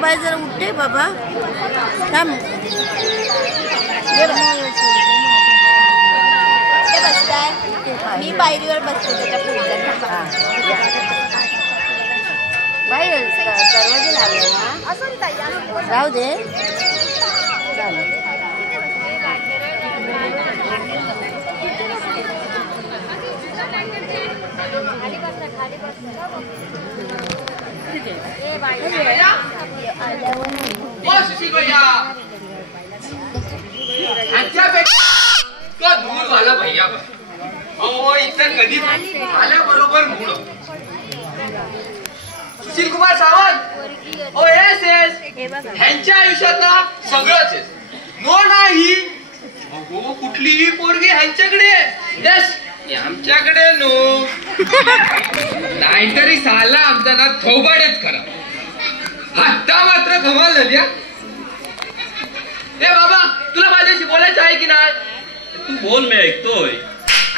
Bye जरा उठते बाबा थांब मी पायरीवर बसते त्याच्या पुढच्या बाई दरवाजे लागले ना राहू दे तो दूर वाला भैया इथं कधी आल्याबरोबर मूळ सुशील कुमार सावंत ओ एस ह्यांच्या आयुष्यात ना सगळंच आहे नो नाही अगो कुठलीही पोरगी ह्यांच्याकडे यस आमच्याकडे नो नाहीतरी साला आमचा ना थोबाडच करा आता मात्र कमाल झाली ए बाबा तुला माझ्याशी बोलायचं आहे की नाही तू बोल मी ऐकतोय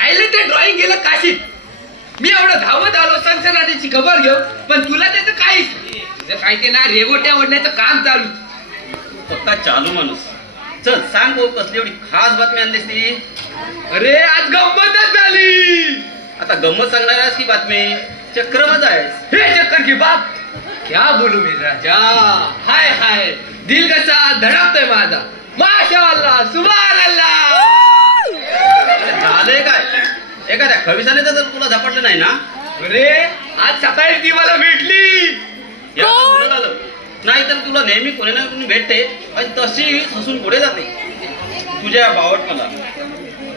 आयले ते ड्रॉइंग गेलं काशीत मी एवढं धावत आलो सनसनाटीची खबर घेऊ पण तुला त्याचं काहीच काय ते ना रेगोट्या ओढण्याचं काम चालू पक्का चालू माणूस चल सांग भाऊ कसली एवढी खास बातमी आणलीस ती अरे आज गंमतच झाली आता गंमत सांगणार आहेस की बातमी चक्रमच आहेस हे चक्कर की बाप क्या बोलू मी राजा हाय हाय दिल कसा धडकतोय माझा माशाअल्लाह सुभानअल्लाह झालंय काय एखाद्या खविसाने तर तुला झपाटलं नाही ना अरे आज सकाळी ती मला भेटली झालं नाही तर तुला नेहमी कोणी ना कोणी भेटते आणि तशी हसून पुढे जाते तुझ्या बावट मला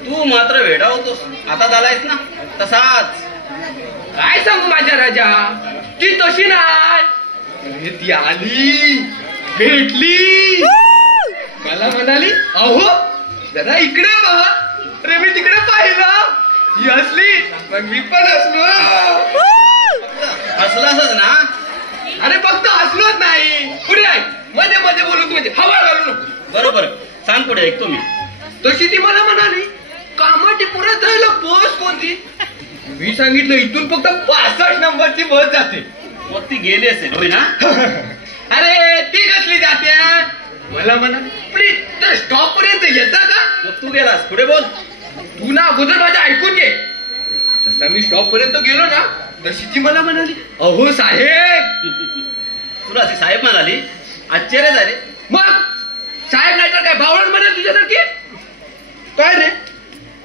तू मात्र वेडा होतोस आता झालायस ना तसाच काय सांगू माझ्या राजा ती तशी नाही ती आली भेटली मला म्हणाली अहो जरा इकडे बघा अरे मी तिकडे पाहिलं ही असली मग मी पण हसलो हसलासच ना अरे फक्त हसलोच नाही पुढे आहे मध्ये मध्ये बोलू म्हणजे हवा घालू नको बरोबर सांग पुढे ऐकतो मी तशी ती मला म्हणाली कामाटी पुरत राहिलं बस कोणती मी सांगितलं इथून फक्त 65 नंबरची बस जाते मग ती गेली असेल होय ना अरे ती कसली जाते मला म्हणाली तर स्टॉप पर्यंत येता का मग तू गेलास पुढे बोल तू ना अगोदर माझं ऐकून घे जसा मी स्टॉप पर्यंत गेलो ना तशी ती मला म्हणाली अहो साहेब तुला ती साहेब म्हणाली आश्चर्य झाले मग साहेब नाही तर काय बावळण म्हणाल तुझ्यासारखी काय रे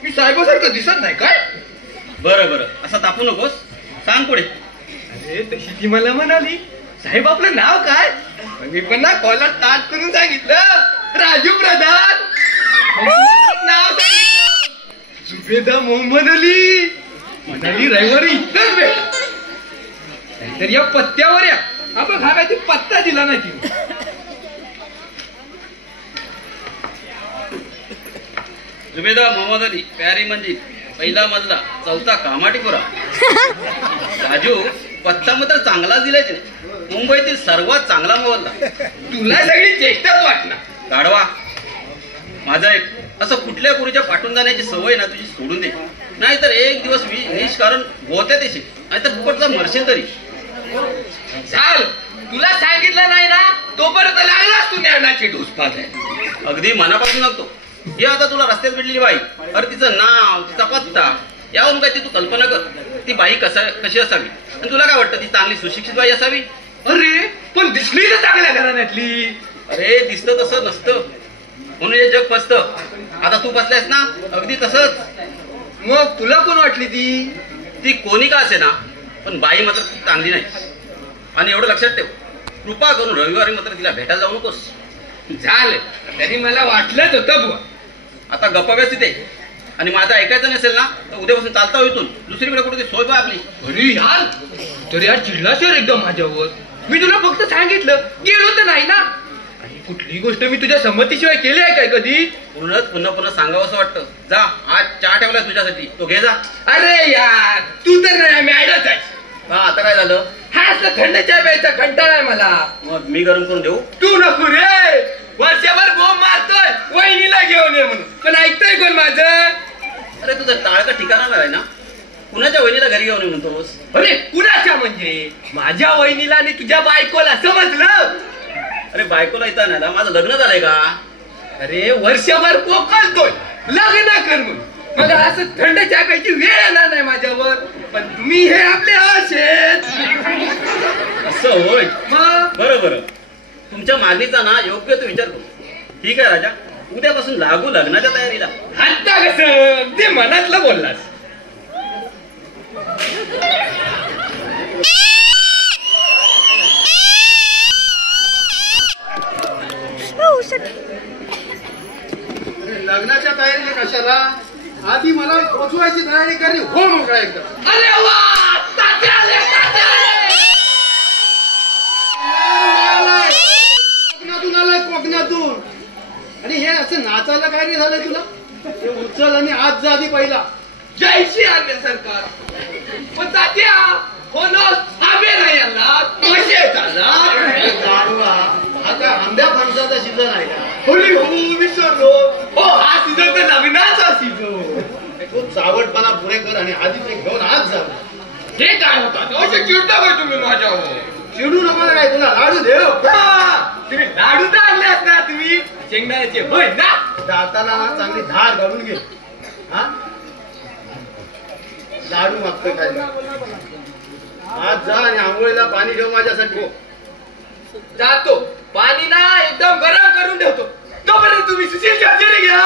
मी साहेबासारखं दिसत नाही काय बरं बरं असं तापू नकोस सांग पुढे अरे तशी ती मला म्हणाली साहेब आपलं नाव काय मी पण ना कॉलर ताट करून सांगितलं राजू प्रधान नाव जुबेदा मोहम्मद अली म्हणाली रविवारी इथंच भेटा नाहीतर या पत्त्यावर या आपण हा काय पत्ता दिला नाही तिने जुबेदा मोहम्मद अली प्यारी मंजिल पहिला मजला चौथा कामाटीपुरा राजू पत्ता मात्र चांगला दिलाय त्याने मुंबईतील सर्वात चांगला मोहल्ला तुला सगळी चेष्टाच वाटणार गाढवा माझा एक असं कुठल्या गुरुच्या पाठवून जाण्याची सवय ना तुझी सोडून दे नाहीतर एक दिवस निष्कारण गोत्यात येशील नाहीतर फुकटचा मरशील तरी चाल तुला सांगितलं नाही ना तोपर्यंत लागलास तू ज्ञानाची डोस पाजाय अगदी मनापासून लागतो हे आता तुला रस्त्यात भेटलेली बाई अरे तिचं नाव तिचा पत्ता यावरून काय तू कल्पना कर ती बाई कशी असावी आणि तुला काय वाटतं ती चांगली सुशिक्षित बाई असावी अरे पण दिसली तर चांगल्या घराण्यातली अरे दिसतं तसं नसतं म्हणून हे जग फसतं आता तू फसलायस ना अगदी तसंच मग तुला कोण वाटली ती कोणी का असे ना पण बाई मात्र चांगली नाही आणि एवढं लक्षात ठेव कृपा करून रविवारी मात्र तिला भेटायला जाऊ नकोस झालं तरी मला वाटलंच होतं बुवा आता गप्पा व्यवस्थित आहे आणि माझं ऐकायचं नसेल ना तर उद्यापासून चालता इथून दुसरीकडे कुठे सोय पाय आपली अरे यार तर यार चिडलास यार एकदम माझ्यावर मी तुला फक्त सांगितलं गेलो तर नाही ना आणि कुठली गोष्ट मी तुझ्या संमतीशिवाय केली आहे काय कधी पुन्हा पुन्हा सांगावं असं वाटतं जा आज चहा ठेवलाय तुझ्यासाठी तो घे जा अरे यार तू तर नाही मॅडच आहे हा आता काय झालं हा असं थंड चहा प्यायचा कंटाळा आहे मला मग मी गरम करून देऊ तू नको रे वर्षभर बोंब मारतोय वहिनीला घेऊन ये म्हणून पण ऐकतोय कोण माझं अरे तुझं टाळकं ठिकाणाला आहे ना कुणाच्या वहिनीला घरी घेऊन म्हणतोस? अरे कुणाच्या म्हणजे माझ्या वहिनीला आणि तुझ्या बायकोला, समजलं? अरे बायकोला इथं नाही, माझं लग्न झालंय का? अरे वर्षभर पोकलतोय लग्न कर म्हणून. मला असं थंड चाकायची वेळ येणार नाही माझ्यावर, पण तुम्ही हे आपले असेच. असं होय? मग बरं तुमच्या मागणीचा ना योग्य तो विचार करू. ठीक आहे राजा, उद्यापासून लागू लग्नाच्या तयारीला. आता कसं ते मनातलं बोललास. लग्नाच्या तयारीला कशाला? आधी मला पोचवायची तयारी करी हो मोकळा एकदा. अरे वा, तात्या आले, तात्या आले. कोकणातून आलाय, कोकणातून. आणि हे असं नाचायला काय नाही झालंय तुला? हे उचल आणि आज जा आधी पहिला. जय श्री आज्ञा सरकार. पण तात्या हो ना, आबे नाही आला कसे झाला. अरे गाढवा, हा काय आंब्या फणसाचा सीझन आहे का? होली हो विसरलो. हो हा सीझन तर लग्नाचा सीझन. तो चावटपणा पुरे कर आणि आधी ते घेऊन आज जा. हे काय होतात असे चिडता काय तुम्ही माझ्यावर? चिडू नको काय, तुला लाडू देव. तुम्ही लाडू तर आणले असता तुम्ही शेंगदाण्याचे, होय ना? दाताला ना चांगली धार घालून घे. हा लाडू मागतोय काय? आज जा आणि आंघोळीला पाणी ठेव माझ्यासाठी. जातो, पाणी ना एकदम गरम करून ठेवतो. तोपर्यंत तुम्ही सुशील हजेरी घ्या.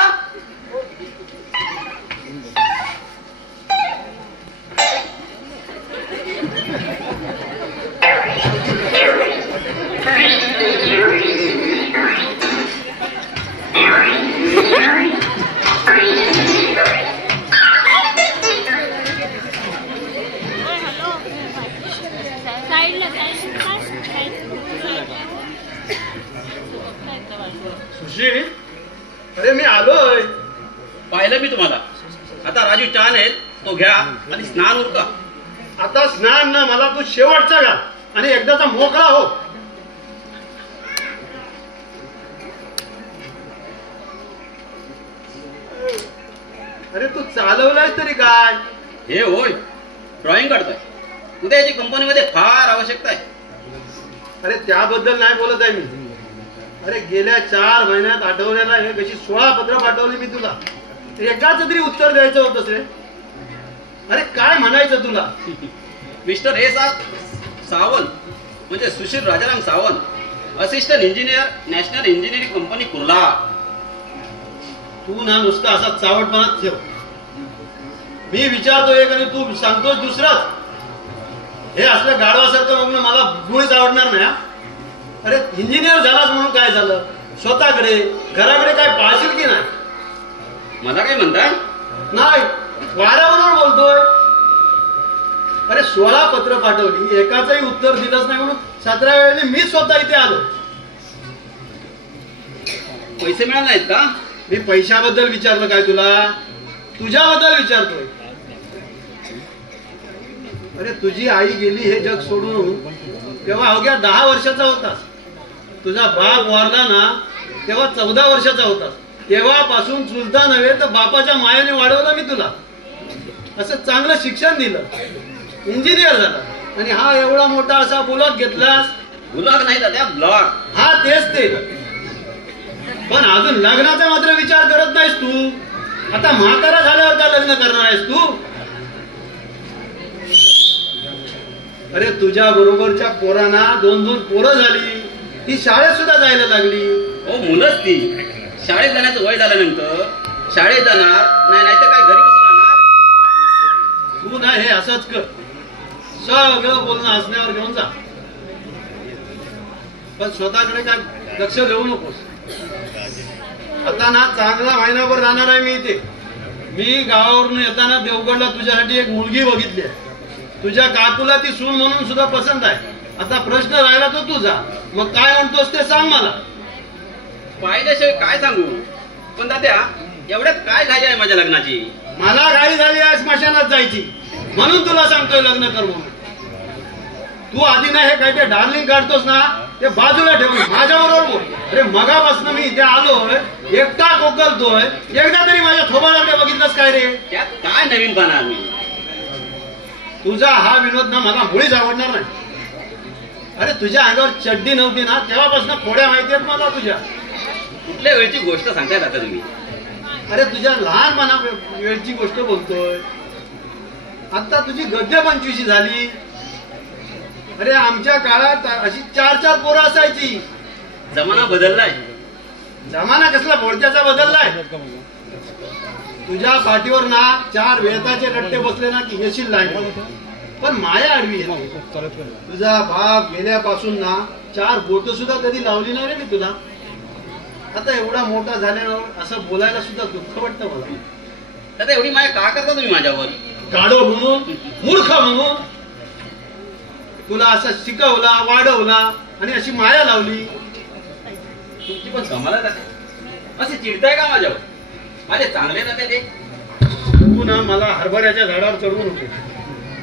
सुशील, अरे मी आलोय. पाहिलं मी तुम्हाला. आता राजू चहा नेल तो घ्या आणि स्नान उरका. आता स्नान ना, मला तू शेवटचा घाल आणि एकदाचा मोकळा हो. अरे तू चालवलाय तरी काय? हे होय, ड्रॉइंग काढतोय. उद्या याची कंपनीमध्ये फार आवश्यकता आहे. अरे त्याबद्दल नाही बोलत आहे मी. अरे गेल्या 4 महिन्यात आठवड्याला हे कशी 16 पत्र पाठवली मी तुला. एकाच तरी उत्तर द्यायचं होतं रे. अरे काय म्हणायचं तुला? मिस्टर ए सावंत म्हणजे Sushil Rajaram Sawant, assistant engineer, national engineering company Kurla. तू ना नुसता असा चावटपणात ठेव. मी विचारतो एक आणि तू सांगतोस दुसराच. हे असलं गाढवासारखं मग मला मुळीच आवडणार नाही. अरे इंजिनियर झालास म्हणून काय झालं? स्वतःकडे घराकडे काय पाहशील की नाही? मला काय म्हणताय? नाही, वाऱ्याबरोबर बोलतोय. अरे 16 पत्र पाठवली, एकाचंही उत्तर दिलंच नाही म्हणून 17 वेळेने मी स्वतः इथे आलो. पैसे मिळाले नाहीत का? मी पैशाबद्दल विचारलं काय तुला? तुझ्याबद्दल विचारतोय. अरे तुझी आई गेली हे जग सोडून तेव्हा अवघ्या 10 वर्षाचा होतास. तुझा बाप वारला ना तेव्हा 14 वर्षाचा होतास. तेव्हापासून चुलता नव्हे तर बापाच्या मायाने वाढवलं मी तुला. असं चांगलं शिक्षण दिलं, इंजिनियर झाला आणि हा एवढा मोठा असा बुलॉक घेतलास. ब्लॉग नाही दादा, ब्लॉग. हा तेच ते. पण अजून लग्नाचा मात्र विचार करत नाहीस तू. आता म्हातारा झाल्यावर का लग्न करणार आहेस तू? अरे तुझ्या बरोबरच्या पोरांना 2-2 पोरं झाली. ती शाळेत सुद्धा जायला लागली. हो, मुलंच ती. शाळेत जाण्याचं वय झाल्यानंतर शाळेत जाणार नाही तर काय घरी बसून राहणार. तू ना हे असंच कर. सगळं बोलणं हसण्यावर घेऊन जा, पण स्वतःकडे काय लक्ष देऊ नकोस. आता ना चांगला महिनाभर राहणार आहे मी इथे. मी गावावरून येताना देवगडला तुझ्यासाठी एक मुलगी बघितली आहे. तुझ्या काकूला ती सून म्हणून सुद्धा पसंत आहे. आता प्रश्न राहिला तो तुझा. मग काय म्हणतोस ते सांग मला. पाहिल्याशिवाय काय सांगू? पण दाद्या, एवढ्यात काय घाई आहे माझ्या लग्नाची? मला घाई झाली आहे स्मशानात जायची, म्हणून तुला सांगतोय लग्न कर म्हणून. तू आधी ना हे काय ते डार्लिंग काढतोस ना ते बाजूला ठेवून माझ्याबरोबर बोल. अरे मगापासून मी इथे आलोय, एकटा कोकलतोय. एकदा तरी माझ्या थोबाडाकडे बघितलंस काय रे? त्यात काय नवीन पाहणार मी? तुझा हा विनोद ना मला मुळीच आवडणार नाही. अरे तुझ्या अंगावर चड्डी नव्हती ना तेव्हापासून खोड्या माहिती आहेत मला तुझ्या. कुठल्या वेळची गोष्ट सांगताय आता तुम्ही? अरे तुझ्या लहानपणा वेळची गोष्ट बोलतोय. आता तुझी गद्य 25 झाली. अरे आमच्या काळात अशी 4-4 पोरं असायची. जमाना बदललाय. जमाना कसला बोडक्याचा बदललाय. तुझ्या पाठीवर ना 4 वेताचे रट्टे बसले ना की येशील लाईन. पण माया आडवी आहे. तुझा बाप गेल्यापासून ना 4 बोट सुद्धा कधी लावली नाही रे मी तुला. आता एवढा मोठा झाल्यावर असं बोलायला सुद्धा दुःख वाटतं मला. आता एवढी माया का करता तुम्ही माझ्यावर? गाढव म्हणून, मूर्ख म्हणून तुला असं शिकवला, वाढवला आणि अशी माया लावली. तुमची पण कमाला जाते. असे चिडताय का माझ्यावर? माझे चांगले जाते ते. तू ना मला हरभऱ्याच्या झाडावर चढवून होते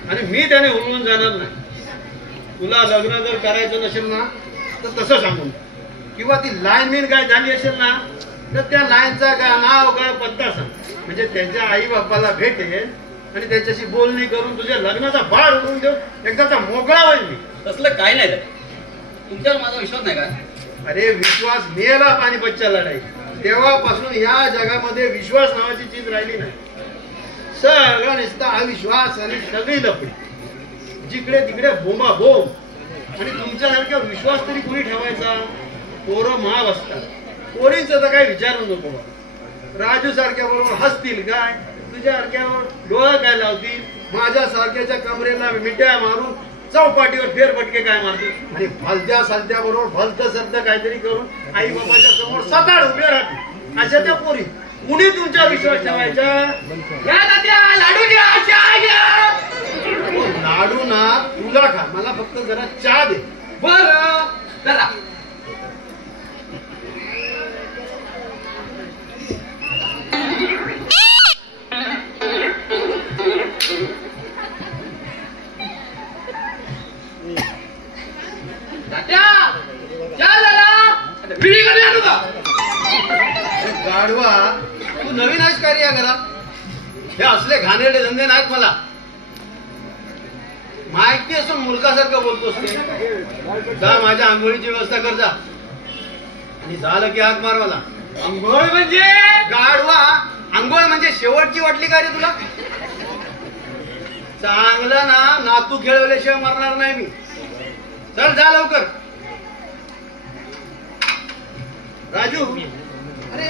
आणि मी त्याने उडवून जाणार नाही. तुला लग्न जर करायचं नसेल ना तर तसं सांगून, किंवा ती लाईन बिन काय झाली असेल ना तर त्या लाईनचा काय नाव काय पत्ता सांग. म्हणजे त्यांच्या आई बापाला भेटेल आणि त्याच्याशी बोलणी करून तुझ्या लग्नाचा बाळ उडवून देऊन एकदाचा मोकळा होईल मी. तसलं काय नाही. तुमच्यावर माझा विश्वास नाही का? अरे विश्वास मेला पानिपतच्या लढाई. तेव्हापासून या जगामध्ये विश्वास नावाची चीज राहिली नाही. सगळा नुसता अविश्वास आणि सगळी लफडी. जिकडे तिकडे बोंबा बोंब. आणि तुमच्यासारख्या विश्वास तरी कोणी ठेवायचा? पोरं महाग असतात. पोरींचं तर काही विचारू नको. राजू सारख्या बरोबर हसतील काय? तुझ्यासारख्यावर डोळा काय लावतील? माझ्यासारख्याच्या कमरेला मिठ्या मारून चौपाटीवर फेरफटके काय मारतील? आणि भलत्या सलत्या बरोबर भलतं सलतं काहीतरी करून आई बाबाच्या समोर सताड उभे राहतील. अशा त्या पोरी कुणी तुमचा विश्वास ठेवायचा? लाडू घ्या, चहा घ्या. लाडू ना तुला खा, मला फक्त जरा चहा दे. बरं करा. गाडवा तू नवीन आहेस का रे या घरात? हे असले घाणेरडे धंदे नाहीत मला माहिती असून मुलकासारखं बोलतोस ते. जा माझ्या आंघोळीची व्यवस्था कर जा. आणि झालं की हाक मार मला. अंघोळ म्हणजे? गाडवा आंघोळ म्हणजे शेवटची वाटली का रे तुला? चांगलं ना नातू खेळवल्याशिवाय मारणार नाही मी. चल जा लवकर. राजू अरे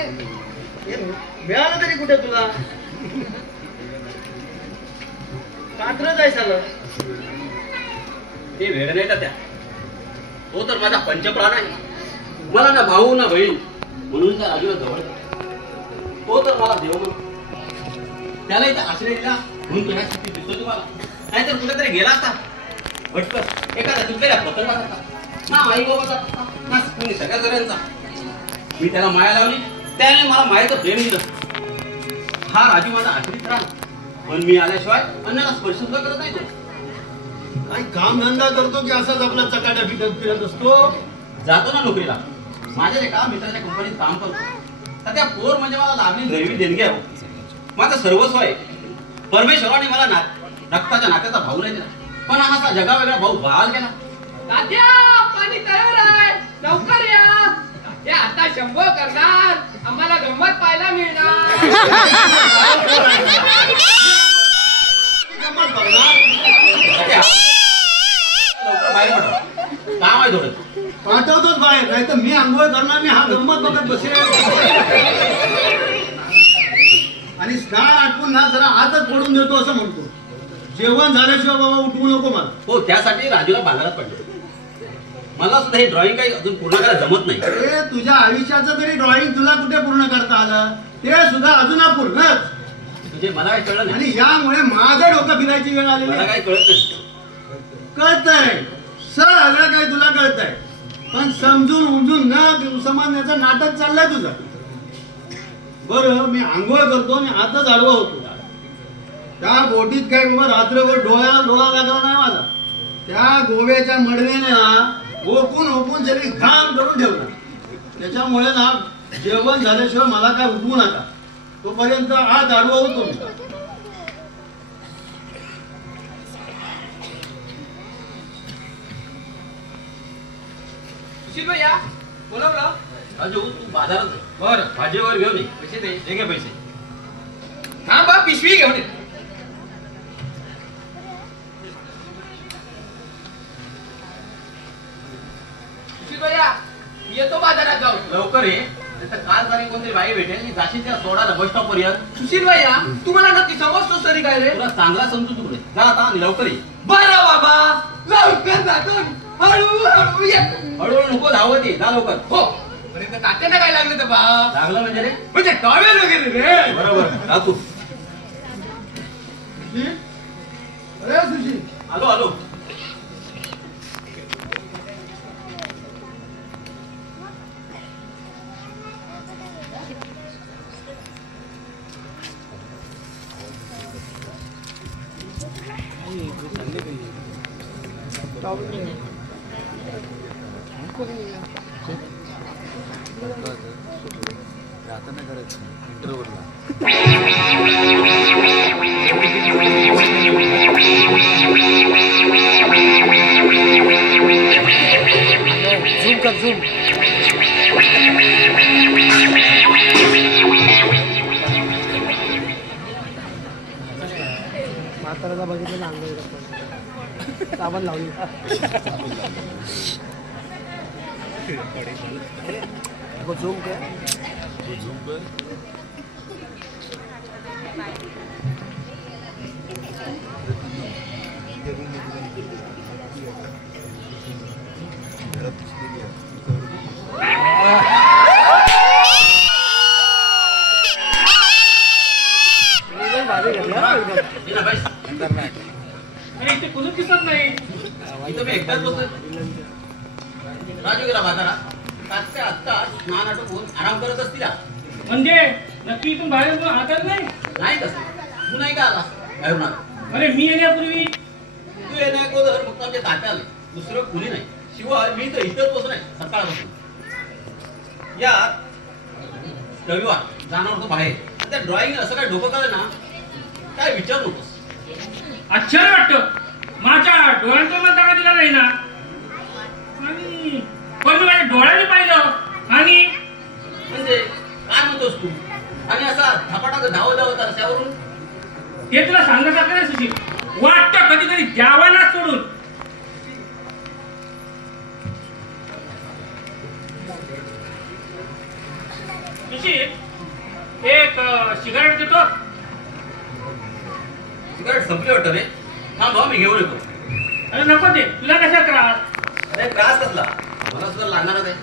हे मिळालं तरी कुठे तुला? कात्रच आहे सगळं. ते वेळ नाही का त्या? तो तर माझा पंचप्राण आहे. मला ना भाऊ ना बहीण म्हणून त्या राजूला जवळ. तो तर मला देव म्हणून. त्याला इथं आश्रय दिला म्हणून तुझ्यासाठी दिसतो तुम्हाला. नाहीतर कुठेतरी गेला असता भटकत एखादा तुटलेल्या पतंगाचा. ना आई बाबाचा ना कोणी सगळ्या सगळ्यांचा. मी त्याला माया लावली, त्याने मला मायेचं प्रेम दिलं. हा राजू माझा आश्रित राहा, पण मी आल्याशिवाय अन्नाला स्पर्श सुद्धा करत नाही. तो काही काम धंदा करतो की असाच आपला चकाट्या फिरत असतो? जातो ना नोकरीला. माझ्या एका मित्राच्या कंपनीत काम करतो. तर त्या पोर म्हणजे मला लागली दैवी देणगी आहे. माझं सर्वस्व आहे. परमेश्वराने मला रक्ताच्या नात्याचा भाऊ नाही दिला, पण हा असा जगावेगळा भाऊ बहाल केला. तात्या पाणी तयार आहे, लवकर या. हे आता शंभो करणार, आम्हाला गंमत पाहायला मिळणार. बाहेर काम आहे थोडं. पाठवतोच बाहेर, नाही तर मी आंघोळ करणार. मी हा गंमत बघत बसेल. आणि स्नान आटपून ना जरा आतच पडून देतो असं म्हणतो. जेवण झाल्याशिवाय बाबा उठवू नको मला. हो त्यासाठी राजूला बाजारात पडले. मला सुद्धा हे ड्रॉइंग काही अजून पूर्ण करायला जमत नाही. अरे तुझ्या आयुष्याचं तरी ड्रॉइंग तुला कुठे पूर्ण करता आलं? ते सुद्धा अजून अपूर्णच. म्हणजे मला काही कळलं नाही. आणि यामुळे माझं डोकं फिरायची वेळ आलेली. मला काही कळत नाही. कळतंय सगळं काही तुला कळतंय, पण समजून उमजून न समजण्याचं नाटक चाललंय तुझं. बरं मी आंघोळ करतो आणि आताच आडवा होतो. त्या बोटीत काय बाबा रात्रभर डोळा लागला नाही माझा. त्या गोव्याच्या मडवेने ना ओपून सगळी घाम करून ठेवला. त्याच्यामुळे ना जेवण झाल्याशिवाय मला काय उठवू नका. तोपर्यंत आत आडवा होतो मी. सुशील भैया बोलवलं. राजू तू बाजारात जा. बर भाजीवर घेऊन ये. पैसे दे. हे घे पैसे. हा बा पिशवी घेऊन ये. सुशील भैया येतो बाजारात जाऊ. लवकर ये. नाहीतर काल तारीख कोणतरी बाई भेटेल आणि जाशील त्या सोडायला बस स्टॉप पर्यंत. सुशील भैया तुम्हाला नक्की समजतो सरी काय रे. तुला चांगला समजू तुकडे. जा आता आणि लवकर ये. बरं बाबा लवकर जातो. हळू ये. हळूहळू नको धावत ये. जा लवकर. हो पर्यंत तात्याला काय लागलं तर बा. लागलं म्हणजे रे. म्हणजे टॉवेल वगैरे रे. बरोबर. जा तू. अरे सुशील आलो आलो. झूम कर झूम. म्हाताऱ्याला बघितलं ना अंगावर साबण लावली. झूम कर. इथे कुणीच दिसत नाही. इथं मी एकटाच बसतोय. राजू गेला बाजारात. आत्ता स्नान आटोपून आराम करत असतील. म्हणजे नक्की इथून बाहेर हातात नाही. नाही तसं. तू नाही का आला बाहेरून आला. अरे मी येण्यापूर्वी तू येण्या अगोदर फक्त आमच्या तात्या आले. दुसरं कुणी नाही. शिवाय मी तर इथंच बसून आहे सकाळपासून. या रविवार जाणार होतो बाहेर. त्या ड्रॉइंग असं काय डोकं काढलं ना काय विचार नकोस. आश्चर्य वाटतं. माझ्या डोळ्यांचा मला दगा दिला नाही ना. आणि पण मी माझ्या डोळ्याने पाहिलं. आणि म्हणजे काय म्हणतोस तू. आणि असा धपाटा धावत रस्त्यावरून. ते तुला सांगण्यासारखं नाही सुशील. वाटतं कधी कधी द्यावाला सोडून. सुशील एक सिगारेट देतो. सिगारेट संपली वाटतं रे. थांब भाऊ मी घेऊन येतो. अरे नको दे. तुला कशा त्रास. अरे त्रास कसला मला सुद्धा लागणारच आहे.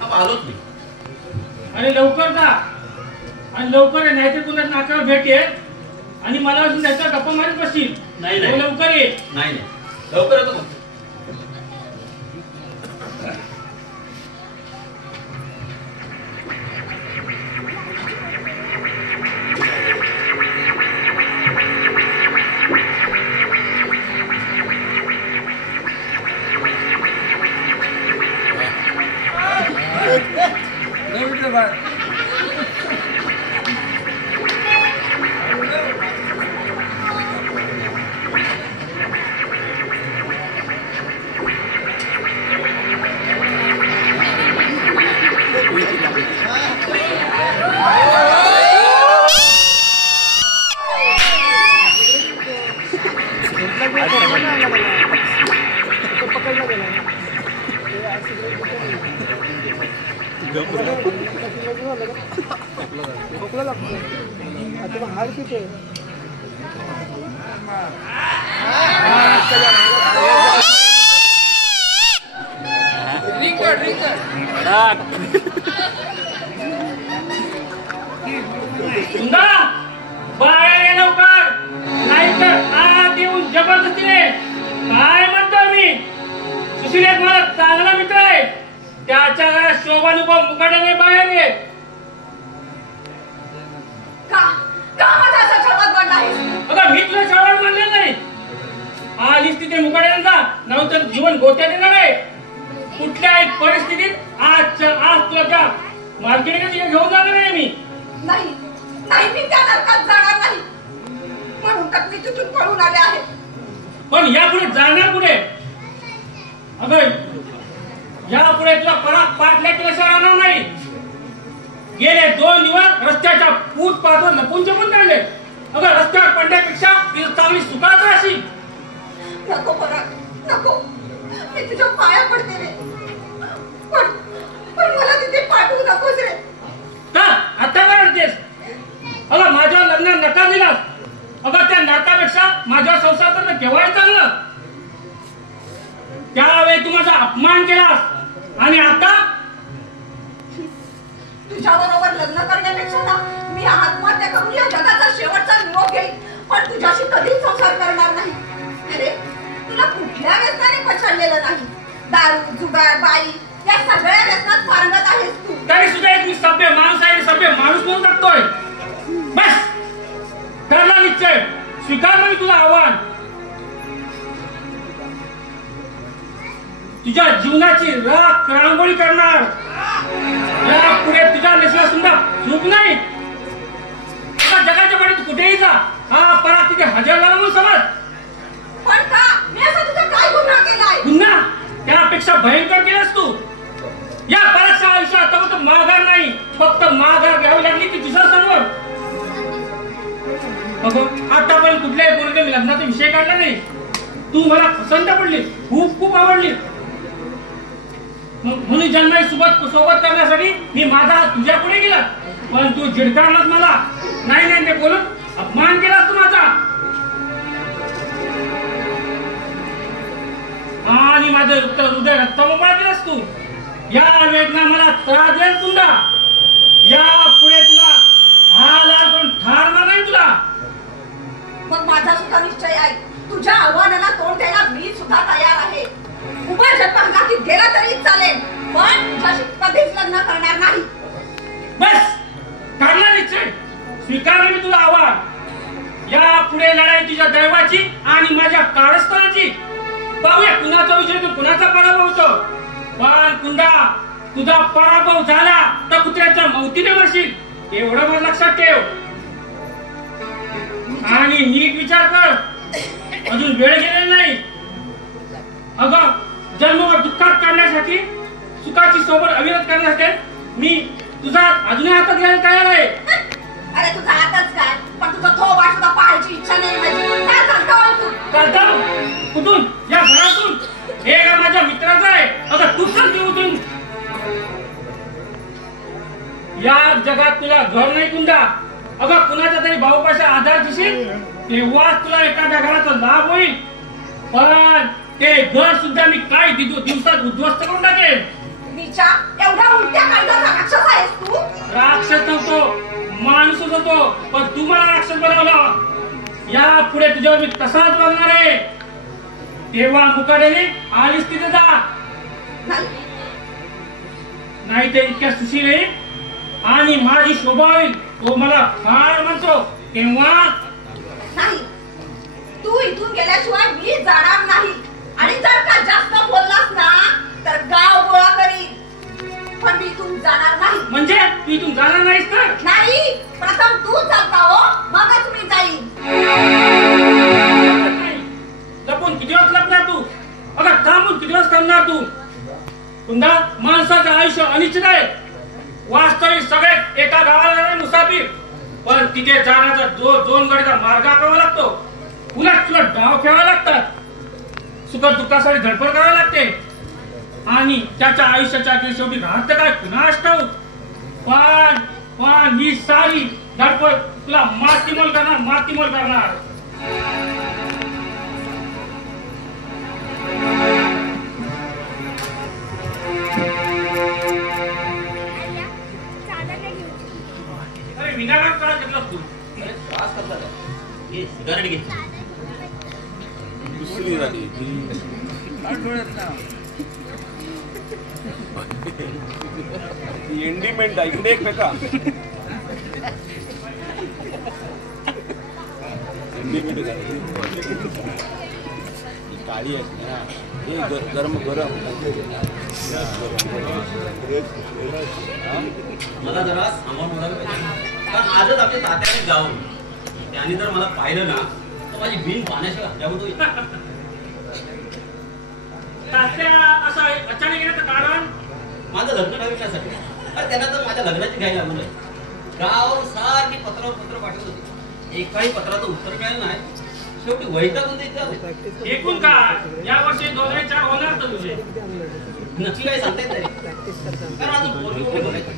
थांब आलोच मी. अरे लवकर जा. आणि लवकर नाही तर तुला नाकावर भेट येईल. आणि मला अजून त्याचा गप्पा मारत बसशील. नाही हो, लवकर ये. नाही लवकर येतो. बाहेर ये लवकर. नाहीतर आत येऊन जबरदस्तीने. काय म्हणतो मी. सुशील एक मला चांगला मित्र आहे. त्याच्या घरात शोभानुभव मुकाट्याने बाहेर ये. अगं मी तुला शाळात मानलेलं नाही. आलीस तिथे मुकाट्याचा नंतर जीवन गोत्यात येणार आहे. कुठल्याही परिस्थितीत आजच्या आज तुला त्या मार्केटकडे घेऊन जाणार नाही मी. नाही नाही मी त्या नरकात जाणार नाही. म्हणून तर मी तिथून पळून आले आहे. पण यापुढे जाणार कुठे. अगं यापुढे तुला परत पाठल्या केल्याशिवाय राहणार नाही. गेले 2 दिवस रस्त्याच्या फूटपाथवर लपून छपून काढले. अगं रस्त्यावर पडण्यापेक्षा तिथं चांगली सुखात राहशील. नको पराग नको, मी तुझ्या पाया पडते रे, पण मला तिथे पाठवू नकोस रे. का आता काय करतेस? अगं माझ्यावर लग्न नकार दिलास. अगं त्या नरकापेक्षा माझ्यावर संसार करणं केव्हाही चांगलं. त्यावेळी तू माझा अपमान केलास आणि आता तुझ्या बरोबर लग्न करण्यापेक्षा ना मी आत्महत्या करून या जगाचा शेवटचा निरोप घेईन, पण तुझ्याशी कधीच संसार करणार नाही. अरे तुला कुठल्या व्यसनाने पछाडलेलं नाही. दारू, जुगार, बाई या सगळ्या व्यसनात पारंगत आहेस तू. तरी सुद्धा एक मी सभ्य माणूस आहे, सभ्य माणूस म्हणून जगतोय. बस ठरला निश्चय, स्वीकारलं मी तुझं आव्हान. तुझ्या जीवनाची राख रांगोळी करणार. यापुढे तुझ्या नशिबात सुद्धा चूक नाही. जगाच्या पाठीत कुठेही जा, हा पराग तिथे हजर झाला म्हणून समज. पण का मी असा तुझा काय गुन्हा केलाय? गुन्हा त्यापेक्षा भयंकर केलास तू. या परागच्या आयुष्यात फक्त माघार नाही, फक्त माघार घ्यावी लागली की तुझ्या समोर. आतापर्यंत कुठल्याही पोरीने मी लग्नाचा विषय काढला नाही. तू मला पसंत पडली, खूप खूप आवडली. म्हणून जन्माई सोबत करण्यासाठी मी माझा हात तुझ्या पुढे गेला, पण तू झिडकारलास मला. नाही नाही ते बोलून अपमान केलास तू माझा आणि माझं हृदय रक्तमोकळा केलास तू. या वेदना मला त्रास देईल तुला. या पुढे तुला हा लाल करून ठार मारणार तुला. मग माझा सुद्धा निश्चय आहे. तुझ्या आव्हानाला तोंड द्यायला मी सुद्धा तयार आहे. उभा जन्म हंगातीत गेला तरी चालेल, पण तुझ्याशी कधीच लग्न करणार नाही. बस ठरला निश्चय, स्वीकारलं मी तुझं आव्हान. या पुढे लढाई तुझ्या दैवाची आणि माझ्या कारस्थानाची. पाहूया कुणाचा विजय तू कुणाचा पराभव होतो. पण कुंडा तुझा पराभव झाला तर कुत्र्याच्या मौतीने मरशील, एवढं मला लक्षात ठेव. आणि नीट विचार कर, अजून वेळ गेलेला नाही. अगं जन्मभर दुःखात काढण्यासाठी, सुखाची सोबत अविरत करण्यासाठी मी तुझा अजूनही हातात घ्यायला तयार आहे. अरे तुझा हातच काय, पण तुझा थोबाड सुद्धा पाहायची इच्छा नाही माझी. काय सांगता तू? करताव कुठून? या घरातून. हे का माझ्या मित्राचं आहे. अगं तू सांगते उठून. या जगात तुला घर नाही कुंडा. अगं कुणाचा तरी भाऊपाशी आधार घेशील, तेव्हाच तुला एखाद्या घराचा लाभ होईल. पण ते घर सुद्धा मी काय दिवसात उद्ध्वस्त करून टाकेल. नीचा, एवढ्या उलट्या काळजाचा राक्षस आहेस तू? राक्षस नव्हतो, माणूसच होतो, पण तू मला राक्षस बनवला. या पुढे तुझ्यावर मी तसाच बघणार आहे. तेव्हा मुकाट्याने आलीस तिथे जा. नाही ते इतक्या सुशील आहे आणि माझी शोभा होईल. तो मला फार म्हणतो तेव्हा नाही. तू इथून गेल्याशिवाय मी जाणार नाही. आणि जर का जास्त बोललास ना तर गाव गोळा करीन. पण मी इथून जाणार नाही. म्हणजे तू इथून जाणार नाहीस तर? नाही, प्रथम तू चालता हो, मगच मी जाईन. लपून किती दिवस लपणार तू? अगं थांबून किती दिवस थांबणार तू? पुन्हा माणसाचं आयुष्य अनिश्चित आहे. वास्तविक सगळे एका गावाला मुसाफिर, पण तिथे जाण्याचा दोन गडीचा मार्ग आखावा लागतो. उलट तुला डाव खेळावा लागतात. सुख दुःखासाठी धडपड करावी लागते. आणि त्याच्या आयुष्याच्या शेवटी राहतं काय कुणास ठाऊक. पण ही सारी धडपड तुला मातीमोल करणार. अरे विनाकारण त्रास घेतलास तू. त्रास करता का? घे सिगारेट घे. दुसरी झाली एंडीमेंट आहे. इकडे एक फेका. काळी आहे ना, हे गरम मला जरा सामान ओढायला पाहिजे. कारण आजच आपल्या तात्याने जाऊन त्याने जर मला पाहिलं ना तर माझी बिन पाण्याशिवाय हत्या होतो. तात्या असं अचानक येण्याचं कारण माझं लग्न ठरविण्यासाठी. अरे त्यांना तर माझ्या लग्नाची घाई लागून आहे. गाव सारखी पत्रावर पत्र पाठवत होती, एकाही पत्राचं उत्तर मिळालं नाही. शेवटी वैतागून द्यायचं. एकूण काय या वर्षी 2004 होणार तर तुझे नक्की काही सांगता येत नाही, कारण अजून पोरगी उभी बघायची.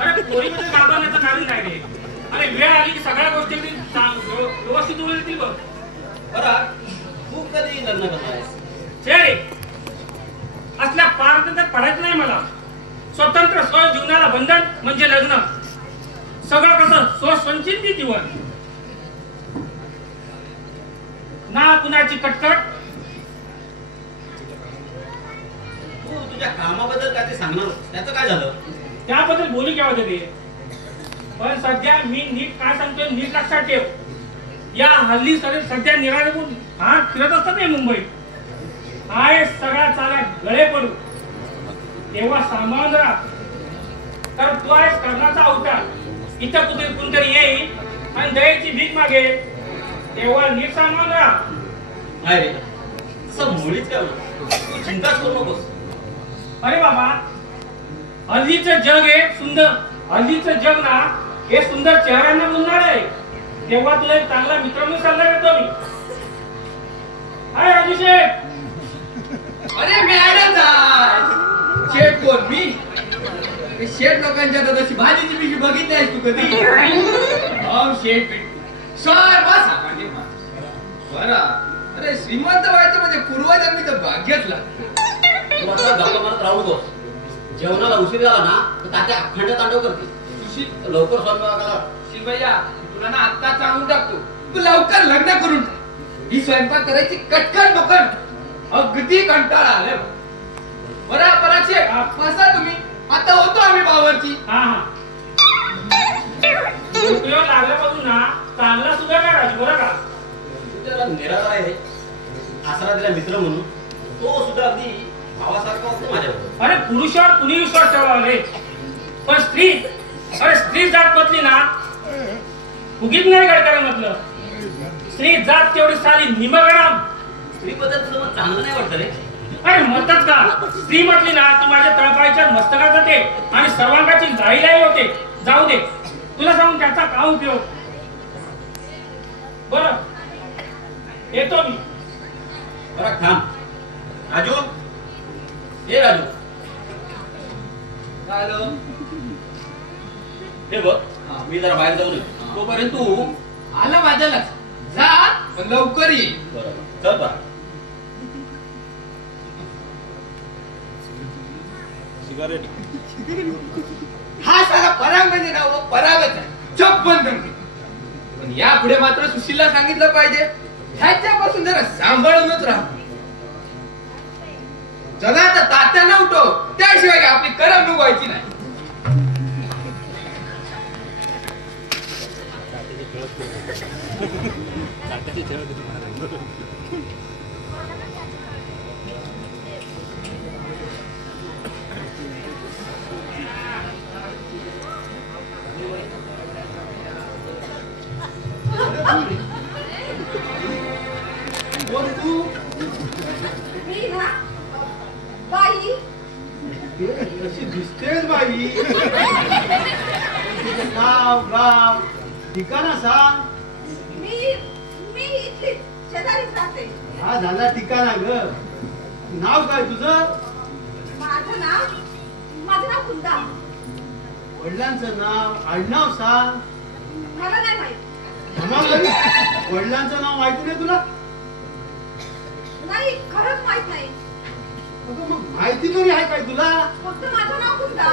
अरे पोरीमध्ये घाबरण्याचं कारण काय रे? अरे वेळ आली की सगळ्या गोष्टी व्यवस्थित उडून येतील बघ. बरं तू कधी लग्न करणार आहेस? रे असल्या पारतंत्र्यात पडायचं नाही मला. स्वतंत्र स्व जीवनाला बंधन म्हणजे लग्न. सगळं कसं स्वसंचित जीवन, ना कुणाची कटकट. तू तुझ्या कामाबद्दल काय ते सांगणार होतीस, त्याचं काय झालं? त्याबद्दल बोलू केव्हा तरी, पण सध्या मी नीट काय सांगतोय नीट लक्षात ठेव. या हल्ली सध्या निराळून हा फिरत असतात नाही मुंबईत, आहे सगळ्या चाल्या गळे पडू. तेव्हा सांभाळून राहा, कारण तू आहेस कर्णाचा अवतार. इथं कुठे कोणतरी येईल आणि दयेची भीक मागेल, तेव्हा नीट सांभाळून राहा. नाही रे, तसं मुळीच काय तू चिंताच करू नकोस. अरे बाबा, हल्लीचं जग आहे सुंदर. हल्लीचं जग ना हे सुंदर चेहऱ्यांना बोलणार आहे. तेव्हा तुला एक चांगला मित्र म्हणून सल्ला देतो मी. हाय अभिषेक. अरे मॅडम शेठ कोण? मी शेठ लोकांच्या तर तशी भाजीची पिशी बघितली आहेस तू कधी? शेठ सामान्य बरं. अरे श्रीमंत व्हायचं म्हणजे पूर्वजन्मी तर भाग्यच लागतं. तू आता गप्पा मारत राहू नकोस. जेवणाला उशीर झाला ना तर तात्या अखंड तांडव करते. लवकर स्वयंपाकाला शिवय्या, तुला ना आत्ता सांगून टाकतो, तू लवकर लग्न करून टाक. ही स्वयंपाक करायची कटकट बकट अगदी कंटाळा आले. बरं पराक्षे बसा तुम्ही, आता होतो आम्ही बावरची. हा हा उपयोग लागल्यापासून ना चांगला सुद्धा काय राजू बरं का. त्याला निराधार आहे, आसरा दिला मित्र म्हणून, तो सुद्धा अगदी भावासारखा असतो माझ्याबरोबर. अरे पुरुषावर कुणी विश्वास ठेवावा रे, पण स्त्री, अरे स्त्री जात बदली ना उगीच नाही काय म्हटलं. स्त्री जात तेवढी साली निमगडम. स्त्री बद्दल तुझं मत चांगलं नाही वाटत रे. अरे म्हणतात का, स्त्री म्हटली ना ती माझ्या तळपायच्या मस्तकात जाते आणि सर्वांगाची लाईलाई होते. जाऊ दे, तुला सांगून त्याचा काय उपयोग. बर येतो मी. बरं थांब राजू. हे राजू, हे बघ मी जरा बाहेर जाऊन येतो. तोपर्यंत तू आलं माझ्या लक्षात. जा पण लवकर ये. बरोबर चल बा. सिगारेट हा सारा पराग म्हणजे नाव परागच आहे, चप्पन धमकी. पण यापुढे मात्र सुशीलला सांगितलं पाहिजे, ह्याच्यापासून जरा सांभाळूनच राहा. चला आता तात्यांना उठव, त्याशिवाय आपली करमणूक व्हायची नाही. कोण तू? मी ना बाई. कशी दिसतेस बाई? तुझं नाव गाव ठिकाणा सांग. मी इथली शेजारीच राहते. हा झाला ठिकाणा ग. नाव काय तुझं? माझं नाव कुंदा. वडिलांचं नाव आडनाव सांग. मला नाही माहित. वडिलांचं नाव माहिती नाही तुला? नाही, खरंच माहित नाही. मग माहिती तरी आहे काय तुला? फक्त माझं नाव कुंदा.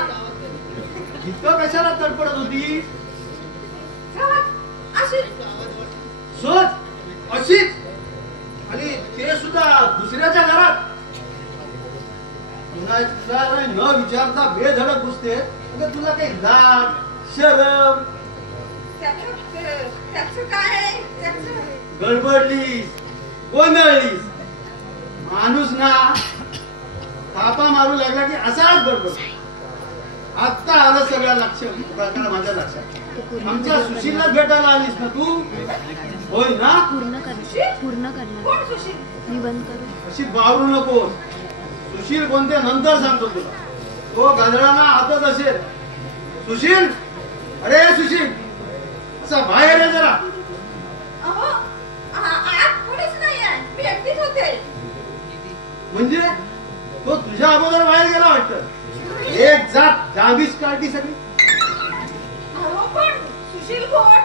इतकं कशाला तडपडत होती? अशीच आणि ते सुद्धा दुसऱ्याच्या घरात. तुला न विचारता बेधडक घुसते. तुला काही लाज शरम? त्याचं काय? गडबडलीस, गोंधळलीस. माणूस ना तापा मारू लागला की असाच गडबड. आता आलं सगळं लक्षात माझ्या लक्षात. आमच्या सुशीलला भेटायला आलीस ना तू? होय ना? पूर्ण करणार कोण सुशील? मी बंद करू. अशी बावरू नको. सुशील कोणते नंतर सांगतो तुला. तो गजराना हातच असेल. सुशील, अरे सुशील, असा बाहेर आहे जरा. अहो, आत कोणीच नाही आहे, मी एकटीच होते. म्हणजे तो तुझ्या अगोदर बाहेर गेला वाटतं. एक जात जांभीच काढली सगळी. अहो पण सुशील कोण?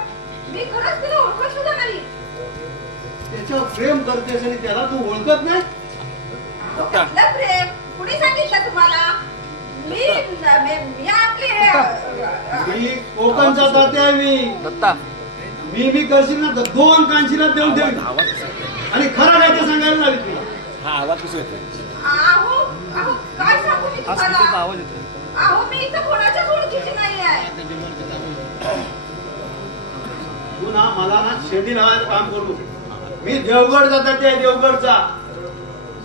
मी खरंच तिला ओळखत सुद्धा नाही. त्याच्यावर प्रेम करतेस आणि त्याला तू ओळखत नाही. कसलं प्रेम? कुणी सांगितलं तुम्हाला? मी आपले मी कोकणचा तात्या आहे. मी करशील ना तर 2 कांशीला देऊन ठेवीन आणि खरं नाही ते सांगायला लागेल तुला. हा आवाज कसं येतो? अहो काय सांगू मी तुम्हाला? आवाज येतो. अहो मी इथं कोणाच्याच ओळखीची नाही आहे. तू ना मला ना शेती लावायचं काम करू. मी देवगडचा तात्या आहे, देवगडचा.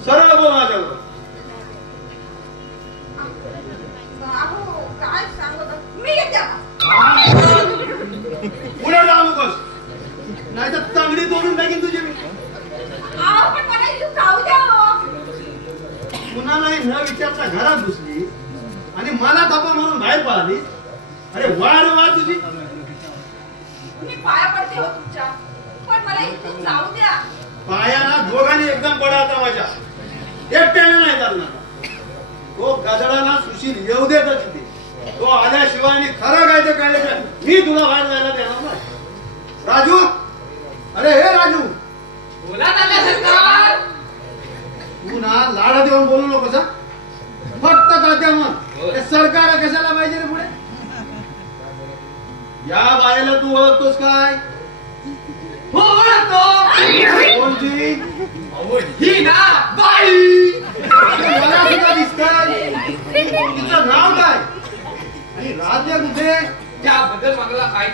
सरळ बोल माझ्यावर. अहो काय सांगत मी येते आता. पुढे जाऊ नकोस, नाही तर तांगडी तोडून टाकीन तुझी मी. अहो पण मला इथे जाऊ द्या. पुन्हा नाही न विचारता घरात घुसली आणि मला थापा मारून बाहेर पळाली. अरे वा रे वा तुझी. मी पाया पडते हो तुमच्या, पण मला इथून जाऊ द्या. पायाना दोघांनी एकदम पडा आता माझ्या. एकट्याने नाही चालणार. तो गजळाला सुशील येऊ देतच ते. तो आल्याशिवाय आणि खरं काय ते कळल्याशिवाय मी तुला बाहेर जायला देणार नाही. राजू, अरे हे राजू, बोला तात्या सरकार. तू ना लाडा देऊन बोलू नकोस. फक्त तात्या म्हण. ते सरकार कशाला पाहिजे रे पुढे? या बाईला तू ओळखतोस काय? हो ओळखतो. कोणची? अहो ही ना बाई. मला सुद्धा दिसतंय. तिचं नाव काय आणि राज्य कुठे? त्याबद्दल मला काय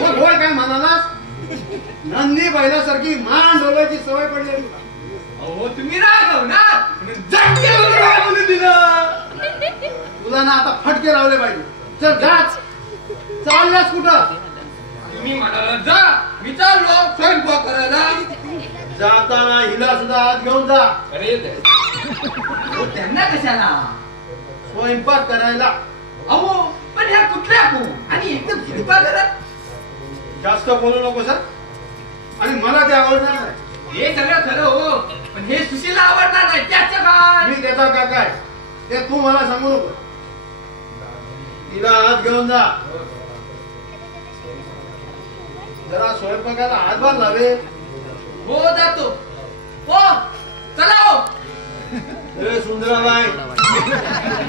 मग होय काय म्हणालास? नंदी बैलासारखी मान डोलायची सवय पडली तुला. अहो तुम्ही रागवणार म्हणून झटक्यावरून रागवून दिलं. तुला ना आता फटके लावले पाहिजे. चल जाच. चाललास कुठं? तुम्ही म्हणाला जा, मी चाललो स्वयंपाक करायला. जाताना हिला सुद्धा आत घेऊन जा. अरे हो, त्यांना कशाला? स्वयंपाक करायला. अहो पण ह्या कुठल्या को आणि एकदम हिरपा करत. जास्त बोलू नको सर. आणि मला ते आवडणार नाही. हे सगळं खरं हो, पण हे सुशीला आवडणार नाही. त्याचं काय? मी त्याचा काका आहे ते तू मला सांगू नको. तिला आत घेऊन जा. जरा स्वयंपाकाला हातभार लावे. हो जातो. हो चला हो. ए सुंदराबाई,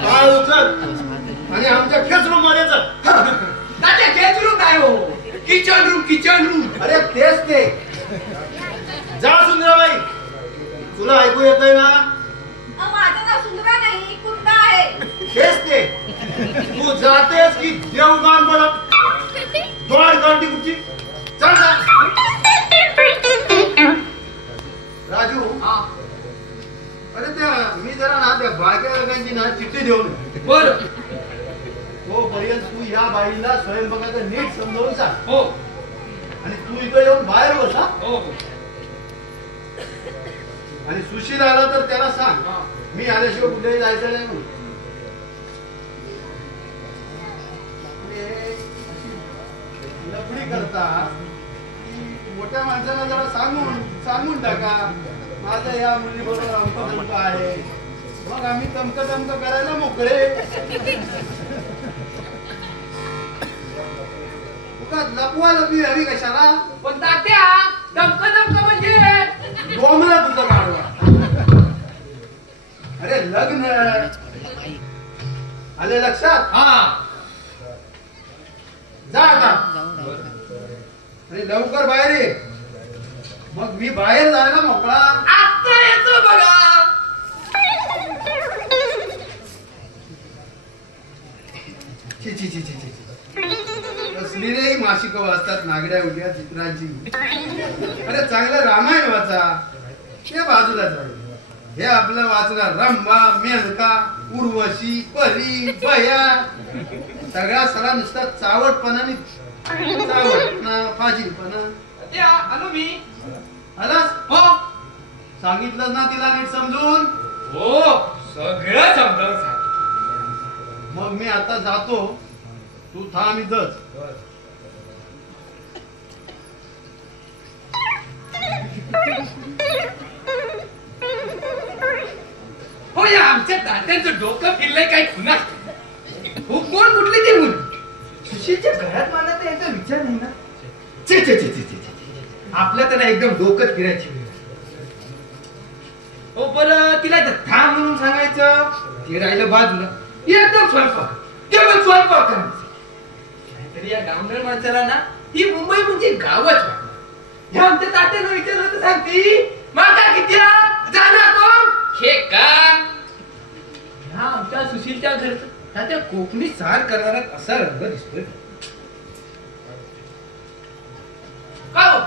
पाय उचल आणि आमच्या खेच रूम मध्ये चल. तात्या केच रूम काय हो? Kitchen room, kitchen room. अरे तेच ते. जा सुंदराबाई. तुला ऐकू येतंय ना? माझं नाव सुंदरा नाही, कुंदा आहे. तेच ते. तू जातेस की देवगान बोलत दोड गळती कुठची. चल जा. राजू, अरे त्या मी जरा ना त्या बायका लोकांची ना चिठ्ठी देऊन बर. तोपर्यंत तू या बाईला स्वयंपाकाचं नीट समजावून सांग. हो आणि तू इथं येऊन बाहेर बस. हो. आणि सुशील आला तर त्याला सांग मी आल्याशिवाय कुठेही जायचं नाही म्हणून. लफडी करता मोठ्या माणसाला जरा सांगून टाका माझं या मुलीबरोबर अमक आहे. मग आम्ही तमक करायला मोकळे. लपवा लपवी हवी कशाला? पण तात्या दमक म्हणजे बोंबला तुझं गाडवा. अरे लग्न आले लक्षात? हा. जा आता. अरे लवकर बाहेर ये. मग मी बाहेर जायला मोकळा. आता येतो बघा. छी छी छी छी छी. कसली रे मासिक वाचतात नागड्या उड्या चित्रांची. अरे चांगलं रामायण वाचा. ते बाजूला जाईल. हे आपलं वाचणार रंभा, मेनका, उर्वशी, परी, बया. सगळा सगळा नुसता चावटपणाने फाजीलपणा. तात्या आलो मी. आलास? हो सांगितलं ना तिला नीट समजून. हो सगळं समजावून सांग. मग मी आता जातो, तू थांब इथंच. हो या आमच्या तात्यांचं डोकं फिरलंय काय खुना. हो कोण कुठली ती मुलं सुशीलच्या घरात मला तर याचा विचार नाही ना. छे छे छे छे छे आपल्या तर एकदम डोकं फिरायची वेळ. हो बरं तिला थांब म्हणून सांगायचं ते राहिलं बाजूला. एकदम स्वयंपाक ते पण स्वयंपाक करायचं. नाहीतरी या गावंढळ माणसाला ना ही मुंबई म्हणजे गावच वाटतं. ह्या आमच्या तात्यानं विचारलं तर सांगती माका किती जाणार कोण हे का. ह्या आमच्या सुशीलच्या घरचं त्या कोकणी सार करणारा असा रंग दिसतोय. का हो?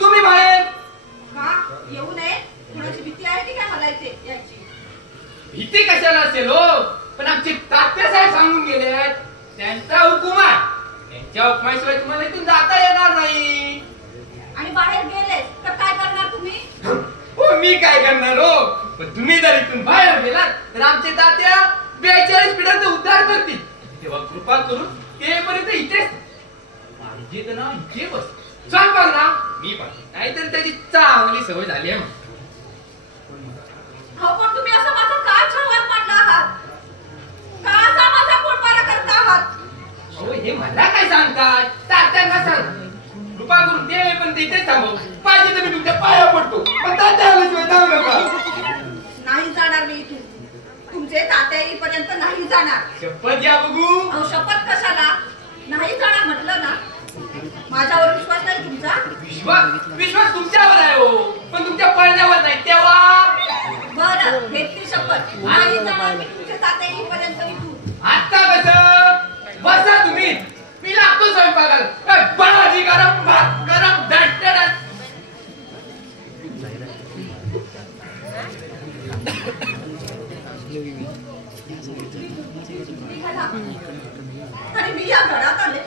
तुम्ही बाहेर का येऊ नये कोणाची भीती आहे की काय मला इथे याची. भीती कशाला असेल हो. पण आमचे तात्या साहेब सांगून गेले त्यांचा हुकुम आहे. त्यांच्या हुकुमाशिवाय तुम्हाला इथून जाता येणार नाही. आणि बाहेर गेले तर काय करणार तुम्ही. हो मी काय करणार हो. पण तुम्ही जर इथून बाहेर गेलात तर आमचे तात्या 42 पिढ्यांचा उद्धार करतील. तेव्हा कृपा करून तेपर्यंत इथेच पाहिजे तर ना इथे बस. स्वयंपाक ना मी पण नाहीतर त्याची चांगली सवय झाली आहे. हो पण तुम्ही असं माझा का छळवत मांडला आहात. का असा माझा पोटमारा करता आहात. हो हे मला काय सांगतात तात्यांना सांग. कृपा करून ते पण तिथेच थांबव. पाहिजे तर मी तुमच्या पाया पडतो पण तात्या आल्याशिवाय जाऊ नका. नाही जाणार मी इथून. तुमचे तात्या येईपर्यंत नाही जाणार. शपथ या बघू. अहो शपथ कशाला. नाही जाणार म्हटलं ना. माझ्यावर विश्वास नाही तुमचा. विश्वास तुमच्यावर आहे हो पण तुमच्या पळण्यावर नाही. तेव्हा बरं घेतली शपथ. नाही जाणार मी तुमचे तात्या येईपर्यंत इथून. आता कसं बसा तुम्ही. मी लागतो स्वयंपाकाला. बाळाजी गरम भात गरम दणदणीत. आणि मी या घरात आले.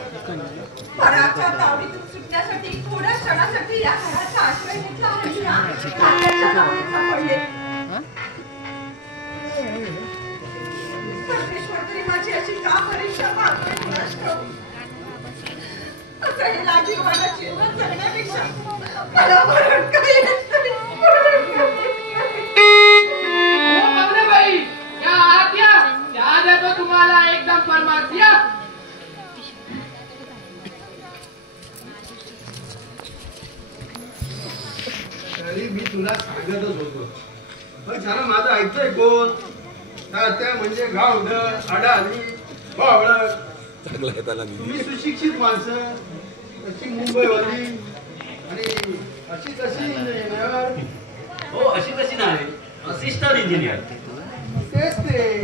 पराच्या तावडीतून सुटण्यासाठी थोड्या क्षणासाठी या घराचा आश्रय घेतला आणि या तात्याच्या तावडीत सापडले. परमेश्वर तरी माझी अशी का परीक्षा मागतोय कुणास ठाऊक. असं हे लाजिरवाणं जीवन जगण्यापेक्षा मला मरण काही नसतं. बाई या आत या. त्या देतो तुम्हाला एकदम परमार्थ. या तरी मी तुला सांगतच होतो पण सारा माझं ऐकतोय कोण. त्या म्हणजे गावढळ अडाणी बावळ. तुम्ही सुशिक्षित माणसं तशी मुंबईवाली आणि अशी तशी इंजिनियर. हो अशी कशी नाही असिस्टंट इंजिनियर. तेच ते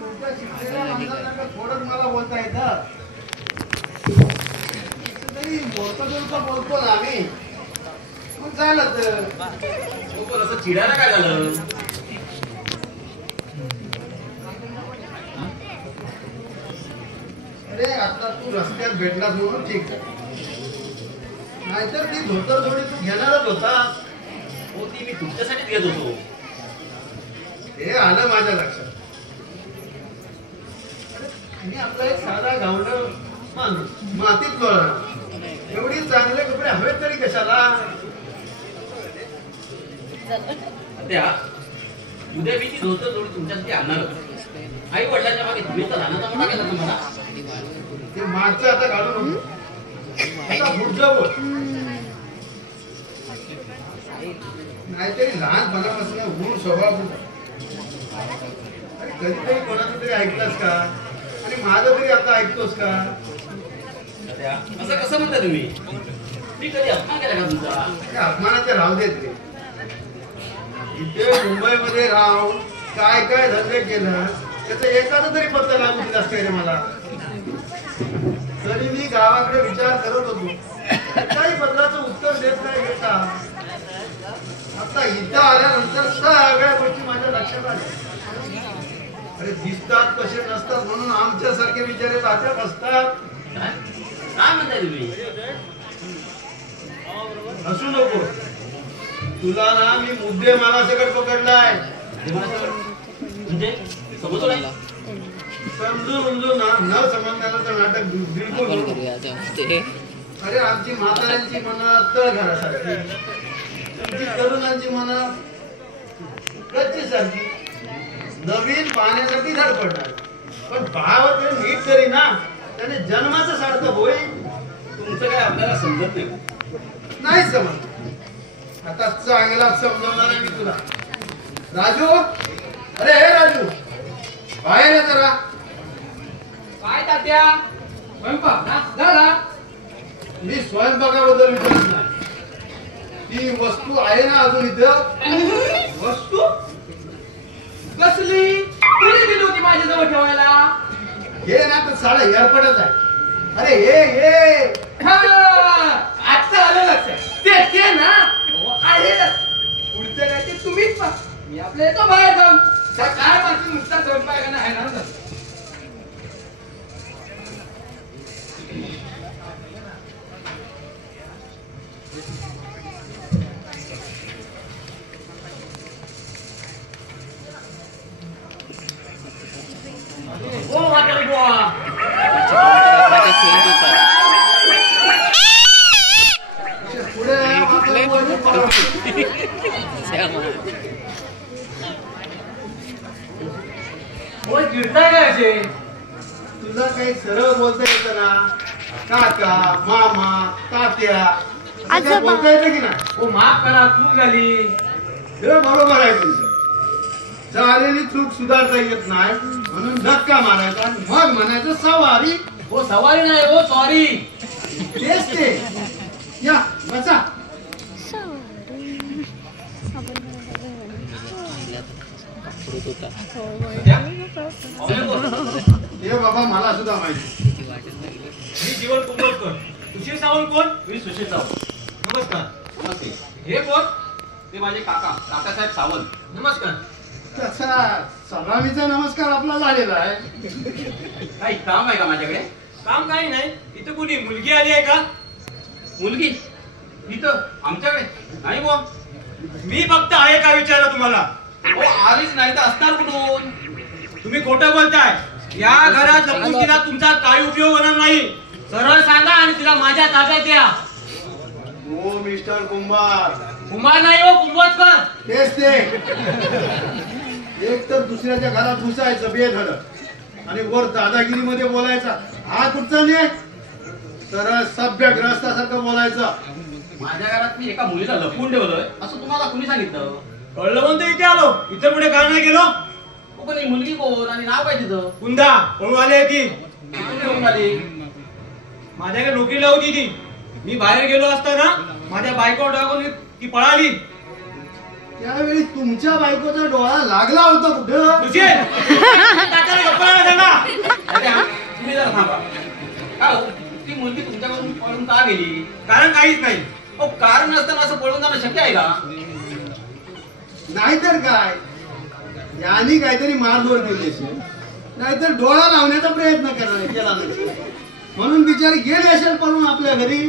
तुमच्या शिक्षणाला माणसासारखं थोडंच मला बोलता येतं. तरी बोलतो ना आम्ही मग झालं तर. हो पण असं चिडायला काय झालं. अरे आता तू रस्त्यात भेटलास म्हणून ठीक आहे. नाहीतर ती धोतर थोडी तू घेणारच होतास. हो ती मी तुमच्यासाठीच घेत होतो. हे आलं माझ्या लक्षात. मी आपला एक साधा गावंढळ माणूस मातीत लोळणार. एवढी चांगले कपडे हवेत तरी कशाला. त्या उद्या मी ती धोतर जोडी तुमच्यासाठी आणणार. आई वडिलांच्या मागे तुम्ही तर राहण्याचा मोठा केला तुम्हाला. ते मागचं आता काढून आता पुढचं बोल. नाहीतरी लहानपणापासून गुण स्वभाव. अरे कधीतरी कोणाचं तरी ऐकलास का. आणि माझं तरी आता ऐकतोस का. असं कसं म्हणता तुम्ही. मी कधी अपमान केला का तुमचा. ते अपमानाचे राहू देत रे. इथे मुंबईमध्ये राहून काय काय धंदे केलं त्याचं एखादं तरी पत्ता लागू दिलास काय रे मला. तरी मी गावाकडे विचार करत होतो. काही पत्राचं उत्तर देत नाही घेता. आता इथं आल्यानंतर सगळ्या गोष्टी माझ्या लक्षात आल्या. अरे दिसतात कसे नसतात म्हणून आमच्यासारखे विचारे तात्यात असतात. काय म्हणताय तुम्ही. हसू नको. तुला ना मी मुद्दे मला सगळं पकडलाय. म्हणजे समजलं नाही. समजून ना न समजण्याचं नाटक बिलकुल नको. अरे आमची म्हाताऱ्यांची मनं तळघरासारखी, तुमची तरुणांची मनं कच्ची सारखी, नवीन पाहण्यासाठी धडपडणार. पण भाव ते नीट तरी ना, त्याने जन्माचं सार्थक होईल. तुमचं काय आपल्याला समजत नाही. नाही समज. आता चांगला समजवणार आहे मी तुला. राजू, अरे हे राजू, बाहेर ये जरा. काय तात्या? स्वयंपाक झाला? मी स्वयंपाकाबद्दल विचारत नाही. ती वस्तू आहे ना अजून इथं? वस्तू कसली? कुणी दिली होती माझ्या जवळ ठेवायला? हे ना तर साडा एअरपोर्टच आहे. अरे हे आता आलं लक्षात. ते ना आहे. पुढचं काय ते तुम्हीच पहा. मी आपल्या येतो बाहेर जाऊन. सकाळपासून नुसता स्वयंपाकानं आहे ना. ओ म्हातारी बुवा, पुढे होय गिरताय काय असे? तुला काही सरळ बोलता येतं ना? काका, मामा, तात्या असं काही बोलता येतं की नाही? ओ माफ करा, चूक झाली. हे बरोबर आहे तुमचं. झालेली चूक सुधारता येत नाही म्हणून धक्का मारायचा आणि मग म्हणायचं सवारी. ओ सवारी नाही, ओ सॉरी. तेच ते. या बसा. हे बाबा मला सुद्धा माहिती. मी जीवन कुंभोजकर. सुशील सावंत कोण? मी सुशील सावंत. नमस्कार. नमस्ते. हे कोण? ते माझे काकासाहेब सावंत. नमस्कार. तसा सलामीचा नमस्कार आपला झालेला आहे. काही काम आहे का माझ्याकडे? काम काही नाही. इथं कुणी मुलगी आली आहे का? मुलगी इथं आमच्याकडे नाही बुवा. मी फक्त आहे का विचारलं तुम्हाला. ओ आलीच नाही तर असणार कुठून? तुम्ही खोटं बोलताय. या घरात लपून तिला तुमचा काही उपयोग होणार नाही. सरळ सांगा आणि तिला माझ्या ताब्यात द्या. हो मिस्टर कुंभार. कुमार नाही हो, कुंभोजकर. तेच ते. एक तर दुसऱ्याच्या घरात घुसायचं बेधडक आणि वर दादागिरीमध्ये बोलायचा. हा कुठचा नाही? सरळ सभ्य ग्रस्तासारखं बोलायचं. माझ्या घरात मी एका मुलीला लपवून ठेवलोय असं तुम्हाला कुणी सांगितलं? कळलं म्हणतो इथे आलो. इथं पुढे काय नाही गेलो. पण ही मुलगी कोण आणि नाव काय तिचं? कुंदा पळून आली आहे ती. कुठून घेऊन आली? माझ्याकडे नोकरीला होती ती. मी बाहेर गेलो असताना माझ्या बायको टाकून ती पळाली. त्यावेळी तुमच्या बायकोचा डोळा लागला होता कुठं? सुशील, तात्याला गप्पा नाही देणार. अरे हा, तुम्ही जरा थांबा. का हो? ती मुलगी तुमच्याकडून पळून का गेली? कारण काहीच नाही. ओ कारण नसताना असं पळून जाणं शक्य आहे का? नाहीतर काय, यांनी काहीतरी मारधोर केली असेल, नाहीतर डोळा लावण्याचा प्रयत्न केला नसेल म्हणून बिचारी गेली असेल पळून आपल्या घरी.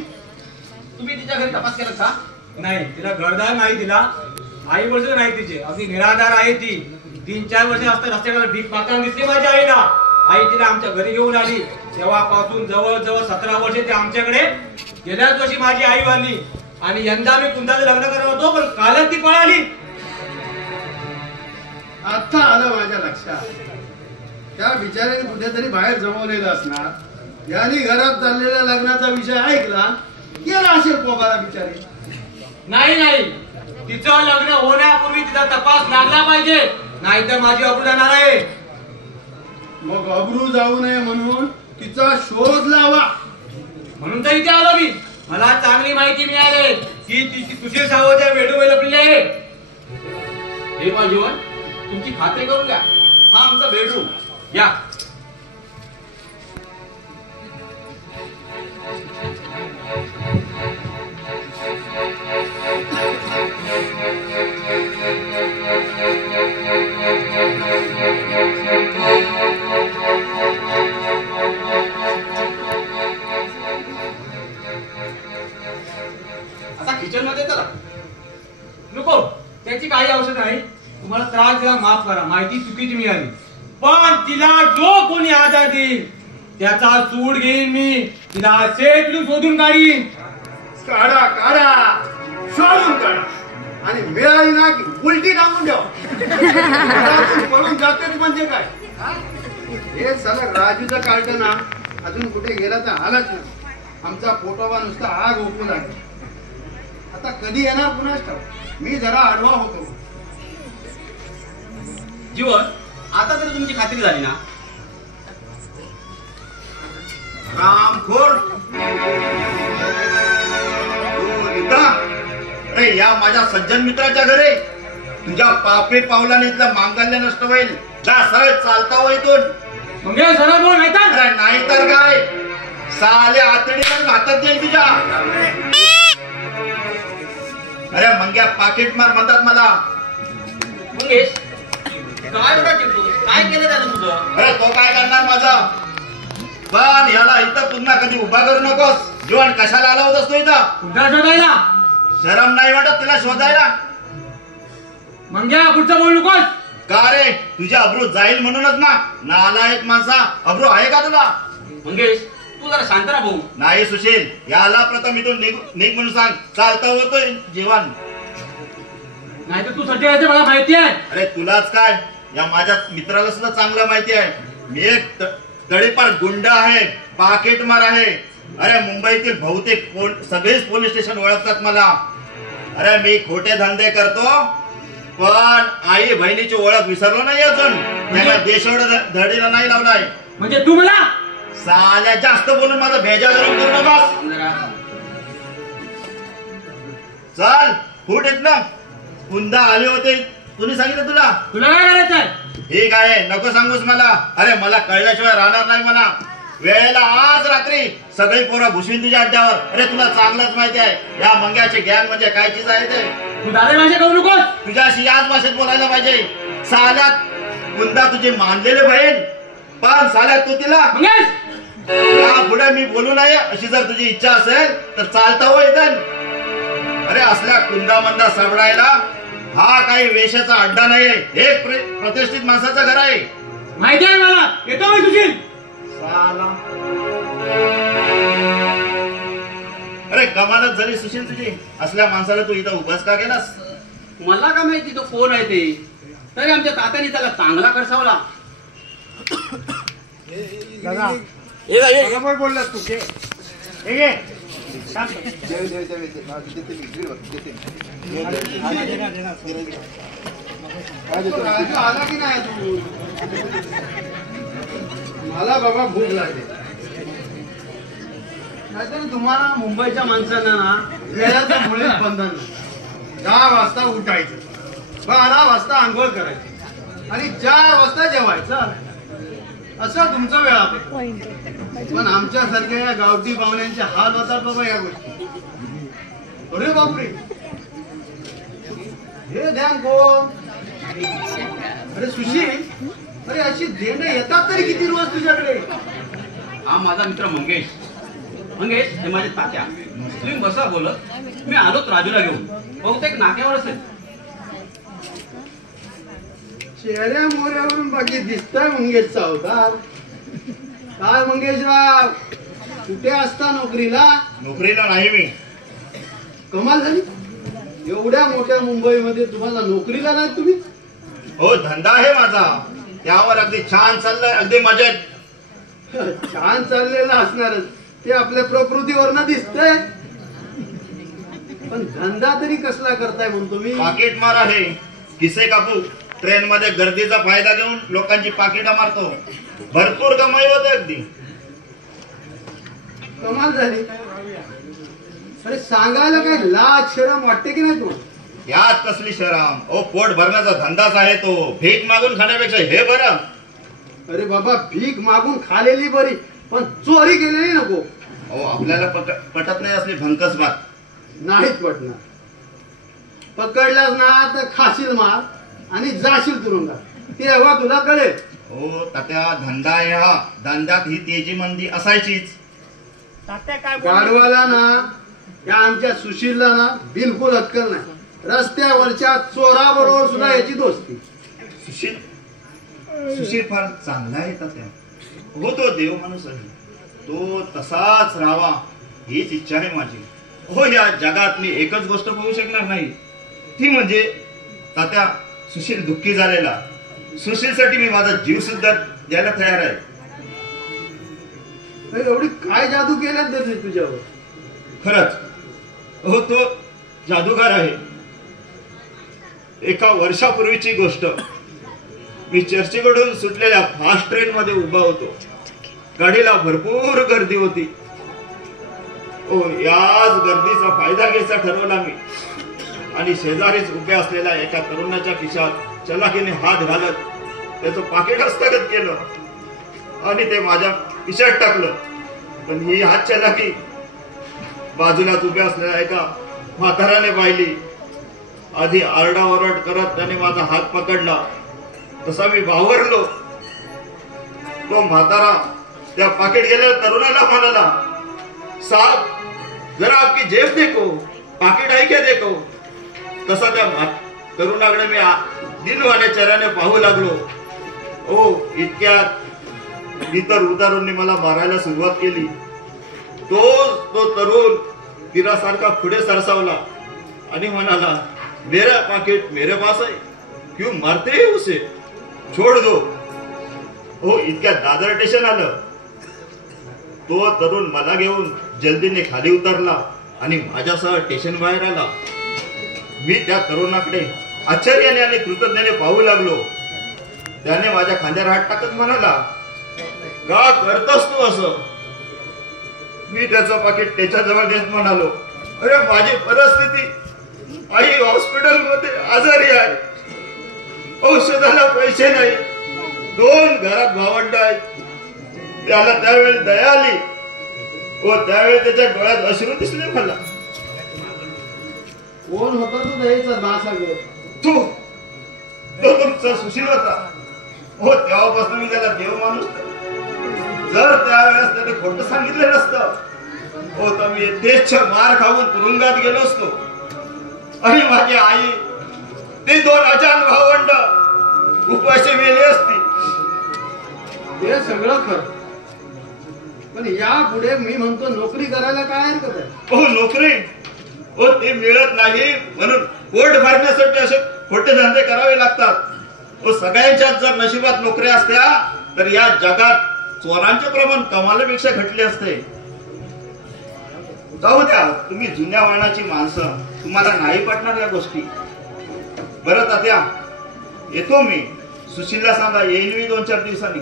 तुम्ही तिच्या घरी तपास केला का? नाही, तिला घरदार नाही. तिला आई वर्ष नाही तिचे. अगदी निराधार आहे ती. 3-4 वर्ष असता रस्त्यावर भीक मागताना दिसली माझ्या आईला. आई तिला आमच्या घरी घेऊन आली. तेव्हापासून जवळजवळ 17 वर्षे ते आमच्याकडे. गेल्याच वर्षी माझी आई वारली आणि यंदा मी कुंदाचं लग्न करणार होतो, पण कालच ती पळाली. आता आलं माझ्या लक्षात. त्या बिचाऱ्याने कुठेतरी बाहेर जमवलेलं असणार. यांनी घरात चाललेल्या लग्नाचा विषय ऐकला, गेला असेल पोगाला बिचारी. नाही नाही, तिचं लग्न होण्यापूर्वी तिचा तपास लागला पाहिजे, नाहीतर माझी अब्रू जाणार आहे. मग अब्रू जाऊ नये म्हणून तिचा शोध लावा. म्हणून तर इथे आलो मी. मला चांगली माहिती मिळाली की ती सुशील सावंतच्या बेडरूम लपलेली आहे. हे माझं जीवन तुमची खात्री करून घ्या. हा आमचा बेडरूम. या. आता किचन मध्ये चला. नको, त्याची काही औषध नाही. तुम्हाला त्रास दिला माफ करा, माहिती चुकीची मिळाली. पण तिला जो कोणी आधार देईल त्याचा सूड घेईन मी. तिला सेटलू शोधून काढीन. काढा काढा, शोधून काढा आणि मिळाली ना की उलटी टांगून द्या. पळून जातेच म्हणजे काय? हे सगळं राजूचं काढलं ना, अजून कुठे गेला तर आलाच ना. आमचा पोटोबा नुसता आग ओकू लागला. आता कधी येणार पुन्हा ठाऊक. मी जरा आडवा होतो. जीवन, आता तरी तुमची खात्री झाली ना? रामखोर, अरे या माझ्या सज्जन मित्राच्या घरी तुझ्या पापी पावलाने इथलं मांगल्य नष्ट होईल. जा सरळ चालता हो इथून. सरळ बोल, नाही तर काय, साले आतडीला हातात देईल तुझ्या. अरे मंग्या पाकिट मार म्हणतात मला. मंगेश, काय एवढा चिडतोस? काय केलं त्यानं तुझं? अरे तो काय करणार माझा, पण याला इथं पुन्हा कधी उभा करू नकोस. जीवन कशाला आला होतास तू इथं? शोधायला. शरम नाही वाटत तिला शोधायला? मंग्या पुढचं बोल नकोस. का रे, तुझ्या अब्रू जाईल म्हणूनच ना. नालायक माणसा, अब्रू आहे का तुला? मंगेश, तू जरा शांत राहा भाऊ. नाही सुशील, याला प्रथम इथून निघ म्हणून सांग. चालता होतोय जीवन. नाही तर तू सध्या यायचं मला माहिती आहे. अरे तुलाच काय, या माझ्या मित्राला सुद्धा चांगलं माहिती आहे. मी एक तडीपार गुंड आहे, पाकिटमार आहे. अरे मुंबईतील बहुतेक सगळेच पोलीस स्टेशन ओळखतात मला. अरे मी खोटे धंदे करतो, पण आई बहिणीची ओळख विसरलो नाही अजून. त्यांना देश एवढं धडीला नाही लावलाय. म्हणजे तू मला साल्या जास्त बोलून माझा भेजा गरम करू नकोस. चल फुट येत ना. पुन्हा आले होते, कुणी सांगितलं तुला? तुला काय करायचंय? ठीक आहे, नको सांगूस मला. अरे मला कळल्याशिवाय राहणार नाही म्हणा. वेळेला आज रात्री सगळी पोरं घुसवीन तुझ्या अड्ड्यावर. अरे तुला चांगलंच माहिती आहे या मंग्याचे गॅंग म्हणजे काय चीज आहे ते. तू दादा भाषा करू नकोस. तुझ्याशी याच भाषेत बोलायला पाहिजे. साल्यात पुन्हा तुझी मानलेली बहीण, पण साल्यात तू तिला या पुढे मी बोलू नये अशी जर तुझी इच्छा असेल तर चालता हो इथं. अरे असल्या कुंदा मंदा साबडायला हा काही वेशाचा अड्डा नाहीये. एक प्रतिष्ठित माणसाचं घर आहे. माहिती आहे मला. येतो मी सुशील. अरे कमालच झाली सुशील तुझी. असल्या माणसाला तू इथं उभाच का केलास? मला का माहिती तो कोण आहे ते. तरी आमच्या तात्याने त्याला चांगला खर्चावला. बरोबर बोललास तू. राजू आला की नाही तू? मला बाबा भूक लागली. नाहीतर तुम्हाला मुंबईच्या माणसांना ना वेळाचं मुळीच बंधन नाही. 10 वाजता उठायचं, 12 वाजता आंघोळ करायची आणि 4 वाजता जेवायचं. असं तुमचं वेळापत्रक. पण आमच्यासारख्या या गावठी पाहुण्यांचे हाल होतात बाबा या गोष्टी. अरे बापरे, हे ध्यान कोण? अरे सुशील, अरे अशी देणं येतात तरी किती रोज तुझ्याकडे? हा माझा मित्र मंगेश. मंगेश हे माझे तात्या. तुम्ही बसा बोलत. मी आलोच राजूला घेऊन. बहुतेक नाक्यावर असेल. चेहऱ्या मोऱ्यावरून बाकी दिसतोय मंगेश सावकार. काय मंगेशराव, कुठे असता नोकरीला? नोकरीला नाही मी. कमाल झाली. एवढ्या मोठ्या मुंबईमध्ये तुम्हाला नोकरीला नाही तुम्ही? हो धंदा आहे माझा, त्यावर अगदी छान चाललंय. अगदी मजेत. छान चाललेलं असणारच, ते आपल्या प्रकृतीवरनं दिसतंय. पण धंदा तरी कसला करताय म्हणतो मी? पाकिट मार आहे. किसे कापू. ट्रेन मध्ये गर्दीचा फायदा घेऊन लोकांची पाकिटा मारतो. भरपूर कमाई होते अगदी. कमाल झाली. अरे सांगायला काय लाज शरम वाटते की नाही तुला? यात कसली शरम? ओ पोट भरण्याचा धंदाच आहे तो. भीक मागून खाण्यापेक्षा हे बरं. अरे बाबा, भीक मागून खालेली बरी, पण चोरी केलेली नको. अहो आपल्याला पटत नाही असली भंकस बात. नाहीच पटणार. पकडलास ना तर खाशील मार आणि जाशील तुरुंगात. तेव्हा तुला कळेल. हो तात्या, धंदा आहे हा. धंद्यात ही तेजी मंदी असायचीच. गाडवाला ना, या आमच्या सुशीलला ना बिलकुल अक्कल नाही. रस्त्यावरच्या चोराबरोबर सुद्धा याची दोस्ती. सुशील फार चांगला आहे तात्या. हो तो देव माणूस आहे. तो तसाच राहावा हीच इच्छा आहे माझी. हो या जगात मी एकच गोष्ट पाहू शकणार नाही, ती म्हणजे तात्या सुशील दुःखी झालेला. सुशीलसाठी मी माझा जीव सुद्धा द्यायला तयार आहे. एवढी काय जादू केल्यात त्याने तुझ्यावर? खरंच हो तो जादूगार आहे. एका वर्षापूर्वीची गोष्ट. मी चर्चकडून सुटलेल्या फास्ट ट्रेन मध्ये उभा होतो. गाडीला भरपूर गर्दी होती. ओ याच गर्दीचा फायदा घ्यायचा ठरवला मी आणि शेजारीच उभ्या असलेल्या एका तरुणाच्या खिशात चलाखीने हात घालत त्याचं पाकिट हस्तगत केलं आणि ते माझ्या खिशात टाकलं. पण ही हात चलाखी बाजूलाच उभ्या असलेल्या एका म्हाताराने पाहिली. आधी आरडाओरड करत त्याने माझा हात पकडला. तसा मी बावरलो. तो म्हातारा त्या पाकिट गेलेल्या तरुणाला म्हणाला, साहब जरा आपकी जेब देखो, पाकिट आहे क्या देखो. तसा त्या तरुणाकडे मी दिलवाण्या चेहऱ्याने पाहू लागलो. ओ इतक्यात इतर उदाहरणांनी मला मारायला सुरुवात केली. तो तरुण तिरासारखा पुढे सरसावला आणि म्हणाला, मेरा पाकिट मेरे पास है, क्यों मारते है उसे, छोड़ दो. हो इतक्यात दादर स्टेशन आलं. तो तरुण मला घेऊन जल्दीने खाली उतरला आणि माझ्यासह स्टेशन बाहेर आला. मी त्या तरुणाकडे आश्चर्याने आणि कृतज्ञतेने पाहू लागलो. त्याने माझ्या खांद्यावर हात टाकत म्हणाला, का करतोस तू असं. मी त्याचं पाकिट त्याच्या जवळ देत म्हणालो, अरे माझी परिस्थिती, आई हॉस्पिटल मध्ये आजारी आहे, औषधाला पैसे नाही, 2 घरात भावंड आहेत. त्याला त्यावेळी दया आली व त्यावेळी त्याच्या डोळ्यात अश्रू दिसले मला. कोण होता तो दयेचा महासागर? तो तुमचा सुशील होता. हो तेव्हापासून मी त्याला देव माणूस. जर त्यावेळेस त्याने खोटं सांगितलं नसतं हो तर मी यथेच्छ मार खाऊन तुरुंगात गेलो असतो आणि माझी आई ते 2 अजान भावंड उपाशी मेली असती. हे सगळं खरं, पण यापुढे मी म्हणतो नोकरी करायला काय हरकत आहे? हो नोकरी हो ते मिळत नाही म्हणून पोट भरण्यासाठी असे खोटे धंदे करावे लागतात. हो सगळ्यांच्याच जर नशिबात नोकऱ्या असत्या तर या जगात चोरांचे प्रमाण कमालीपेक्षा घटले असते. जाऊ द्या, तुम्ही जुन्या वळणाची माणसं, तुम्हाला नाही पटणार या गोष्टी. बरं तात्या येतो मी. सुशीलला सांगा येईल मी 2-4 दिवसांनी.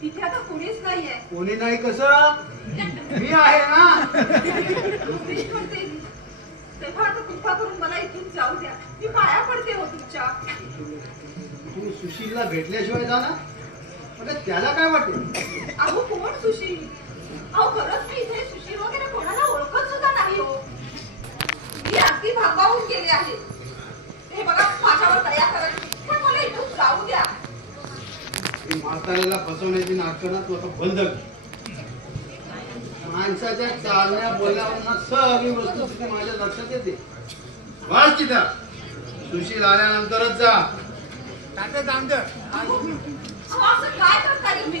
तिथे आता कुणीच नाहीये. कोणी नाही कसं? मी आहे ना. तेव्हा आता कृपा करून मला इथून जाऊ द्या. मी पाया पडते हो तुमच्या. तू सुशीलला भेटल्याशिवाय जाणार? म्हणजे त्याला काय वाटेल? अहो कोण सुशील? अहो खरंच मी इथे सुशील वगैरे कोणाला ओळखत सुद्धा नाही हो. मी अगदी भांबावून गेले आहे. हे बघा माझ्यावर दया करा, पण मला इथून जाऊ द्या. म्हाताऱ्याला फसवण्याची नाटकं तू आता बंद कर. माणसाच्या चालण्या बोलण्यावरना सगळी वस्तुस्थिती माझ्या लक्षात येते. वाच तिथं. सुशील आल्यानंतरच जा. असं काय करता तुम्ही?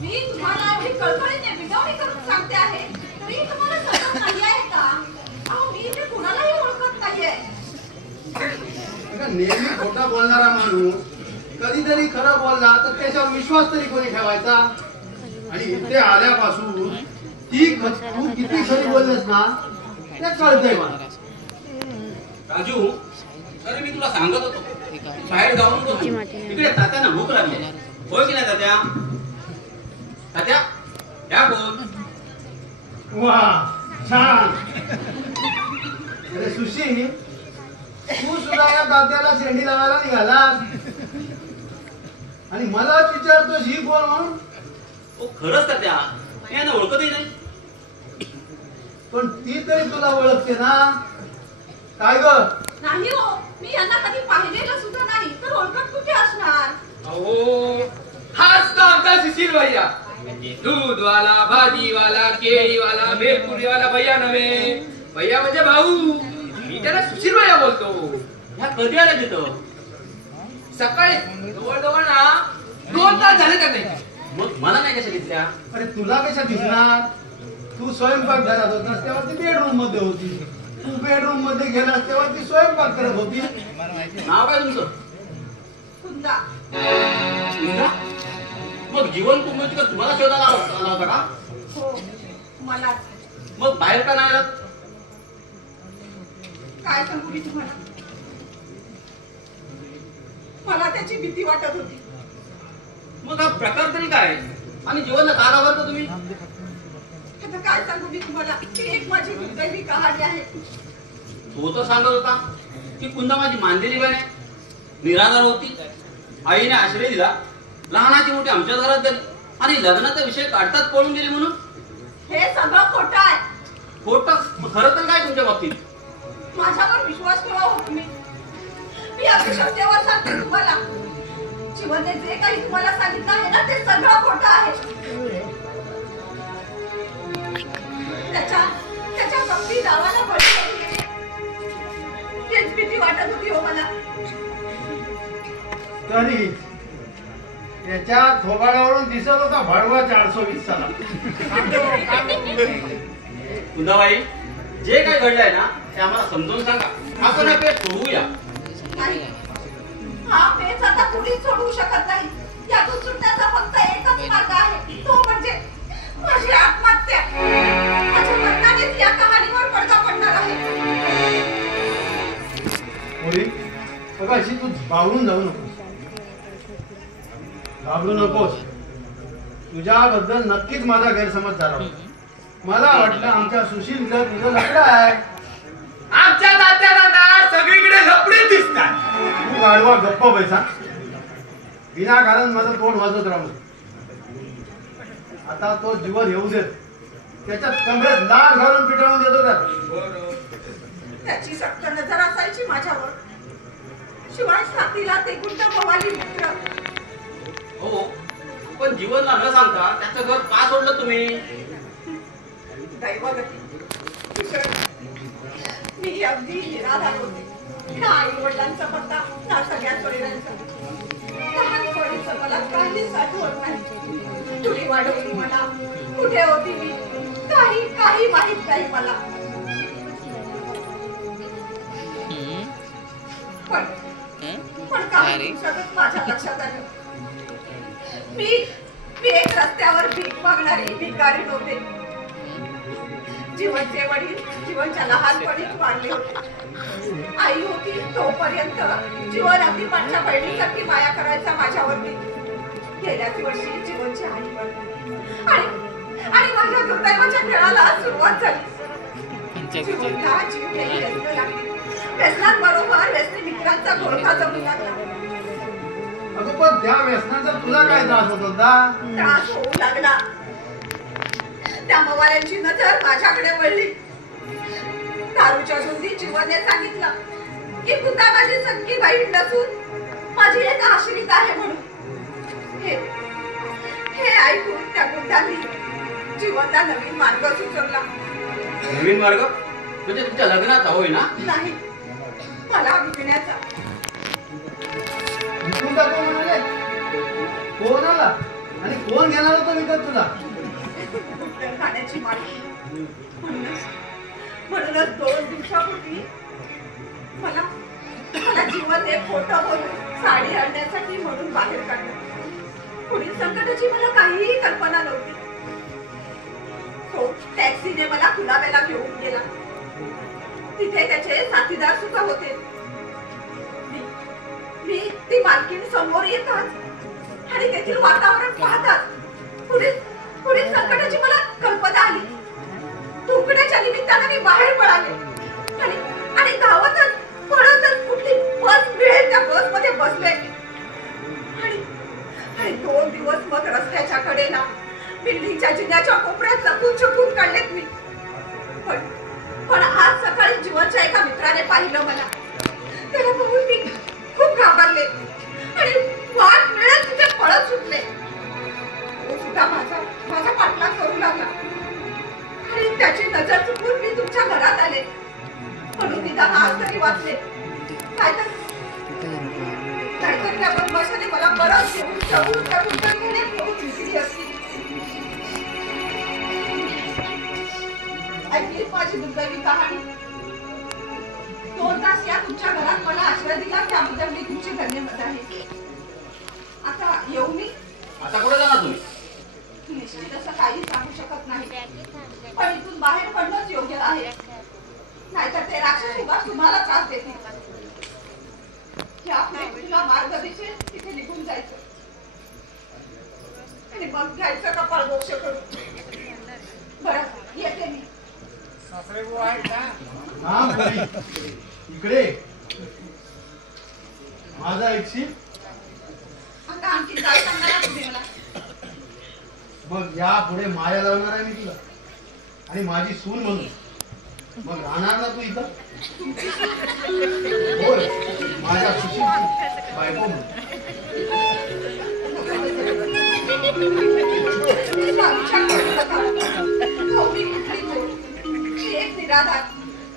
मी तुम्हाला एवढी कळकळीने विनवणी करून सांगते आहे, तरी तुम्हाला समजत नाही आहे का? अहो मी इथे कुणालाही ओळखत नाहीये. नेहमी खोटा बोलणारा माणूस कधीतरी खरं बोलला तर त्याच्यावर विश्वास तरी कोणी ठेवायचा. आणि इथे आल्यापासून तू किती खरी बोललेस ना ते कळतंय मला. राजू अरे मी तुला सांगत होतो बाहेर जाऊन बसू. इकडे तात्यांना भूक लागली. होय की नाही तात्या? तात्या या बोल. वा छान. अरे सुशी तू सुद्धा या दात्याला शेंडी लावायला निघालास आणि मलाच विचारतोस ही कोण म्हणून? खरंच तात्या मी यांना ओळखतही नाही. पण ती तरी तुला ओळखते ना काय ग? नाही हो, मी यांना कधी पाहिलेलं सुद्धा नाही, तर ओळखत कुठे असणार? अहो हाच तर आमचा सुशील भैया, दूधवाला, भाजीवाला, केळीवाला, भेलपुरीवाला भैया नव्हे. भैया म्हणजे भाऊ. मी त्याला सुशील भैया बोलतो. ह्या कधी आल्या तिथं? सकाळी जवळजवळ ना 2 तास झाले का नाही. मग मला नाही कशा दिसल्या? अरे तुला कशा दिसणार? तू स्वयंपाक घरात होतास तेव्हा ती बेडरूम मध्ये होती. तू बेडरूम मध्ये गेलास तेव्हा ती स्वयंपाक करत होती. नाव काय तुमचं? कुंदा. कुंदा? मग जीवन कुंभतीकर तुम्हाला शोधायला आला होता का? हो, मला. मग बाहेर का नाही आलात? काय सांगू मी तुम्हाला? मला त्याची भीती वाटत होती. मग हा प्रकार तरी काय? आणि जीवनला का घाबरता तुम्ही? आता काय सांगू मी तुम्हाला? ही एक माझी दुर्दैवी कहाणी आहे. तो तर सांगत होता की कुंदा माझी मानलेली बहीण आहे, निराधार होती, आईने आश्रय दिला, लहानाची मोठी आमच्याच घरात झाली आणि लग्नाचा विषय काढताच पळून गेली म्हणून. हे सगळं खोटं आहे. खोटं? मग खरं तर काय तुमच्या बाबतीत? माझ्यावर विश्वास ठेवा हो तुम्ही. मी अगदी सत्यावर सांगते तुम्हाला. जीवनने जे काही तुम्हाला सांगितलं आहे ना, ते सगळं खोटं आहे. त्याच्या गप्पी गावाला पडली, तेच भीती वाटत होती हो मला. तरी त्याच्या थोबाडावरून दिसत होता भडवा 420 साला. कुंदाबाई, जे काय घडलंय ना ते आम्हाला समजून सांगा. आपण आपले सोडवूया. नाही, हा पेच आता कुणीच सोडवू शकत नाही. यातून सुटण्याचा फक्त एकच मार्ग आहे, तो म्हणजे माझी आत्महत्या. माझ्या मरणानेच या कहाणीवर पडदा पडणार आहे. बघा, अशी तू बावरून जाऊ नकोस. घाबरू नकोस. तुझ्याबद्दल नक्कीच माझा गैरसमज झाला होता. मला वाटलं आमच्या सुशीलला तुझं लफडं आहे. आमच्या तात्याला ना सगळीकडे लफडे दिसतात. तू गाडवा गप्प बैसा. विनाकारण माझं तोंड वाजत राहू. आता तो जीवन येऊ देत. त्याच्यात कमरेत लाल घालून पिटवून देतो त्याला. त्याची सक्त नजर असायची माझ्यावर. शिवाय साथीला ते गुंड भवाली मित्र. हो, पण जीवनला न सांगता त्याचं घर का सोडलं तुम्ही? दैवगती. मी अगदी निराधार होते. ना आई वडिलांचा पत्ता, ना सगळ्या सोयऱ्यांचा. लहानपणीचं मला काहीच आठवत नाही. तुरी वाढवली मला. कुठे होती मी? काही माहित नाही मला. पण काही दिवसातच माझ्या लक्षात आलं. मी एक रस्त्यावर भीक मागणारी भिकारी नव्हते. जीवनचे वडील जीवनच्या लहानपणीच वाढले होते. आई होती तोपर्यंत जीवन अगदी माझ्या बहिणीसारखी माया करायचा माझ्यावरती. गेल्याच वर्षी जीवनची आई पडली आणि माझ्या दुर्दैवाच्या खेळाला सुरुवात झाली. जीवनला जीव घ्यायला व्यसन लागली. व्यसनांबरोबर व्यसनी मित्रांचा घोळका जमू लागला. अगं, पण त्या व्यसनाचा तुला काय त्रास होत होता? त्रास होऊ लागला. त्या मवाल्यांची नजर माझ्याकडे वळली. दारूच्या धुंदी जीवनने सांगितलं की कुंदा माझी सख्खी बहीण नसून माझी एक आश्रित आहे म्हणून. हे ऐकून त्या गुंडांनी जीवनला नवीन मार्ग सुचवला. नवीन मार्ग म्हणजे तुमच्या लग्नाचा होय ना? नाही, मला विकण्याचा. विकून टाकू म्हणाले? कोण आला आणि कोण घेणार होतं विकत तुला? खाण्याची मालकी. म्हणूनच 2 दिवसापूर्वी मला जीवनने खोटं बोलून साडी आणण्यासाठी म्हणून बाहेर काढलं. पुढील संकटाची मला काहीही कल्पना नव्हती. तो टॅक्सीने मला कुलाब्याला घेऊन गेला. तिथे त्याचे साथीदार सुद्धा होते. मी ती मालकीण समोर येतात आणि तेथील वातावरण पाहतात. पुढील संकटाची मला कल्पना आली. तुकड्याच्या निमित्ताने मी बाहेर पळाले आणि धावतच पळतच कुठली बस मिळेल त्या बस मध्ये बसले. आणि 2 दिवस मग रस्त्याच्या कडेला बिल्डिंगच्या जिन्याच्या कोपऱ्यात लपून काढलेत मी. पण आज सकाळी जीवनच्या एका मित्राने पाहिलं मला. त्याला बघून मी खूप घाबरले आणि वाट मिळत तिथे पळत सुटले. तो सुद्धा माझा पाठलाग करू लागला आणि त्याची नजर चुकून मी तुमच्या घरात आले म्हणून निदान आज तरी वाचले. नाहीतर त्या बदमाशाने मला परत घेऊन चढून त्या गुंतवणुकीने घेऊन विकली असती. ऐकली माझी दुर्दैवी कहाणी. 2 तास या तुमच्या घरात मला आश्रय दिला त्याबद्दल मी तुमची धन्यवाद आहे. आता येऊ मी. आता कुठे जाणार तुम्ही? निश्चित असं काही सांगू शकत नाही पण इथून बाहेर पडणंच योग्य आहे. नाहीतर ते राक्षस उगाच तुम्हाला त्रास देतील. तुला मार्ग दिसेल तिथे निघून जायचं आणि मग घ्यायचं कपाळ मोक्ष करू. बरं येते मी. इकडे माझा ऐकशील? आता आणखी काय सांगणार तुम्ही मला? मग या पुढे माया लावणार आहे मी तुला आणि माझी सून म्हणून. मग राहणार ना तू इथं? होय, माझ्या सुशील बायको म्हणून. एक निराधार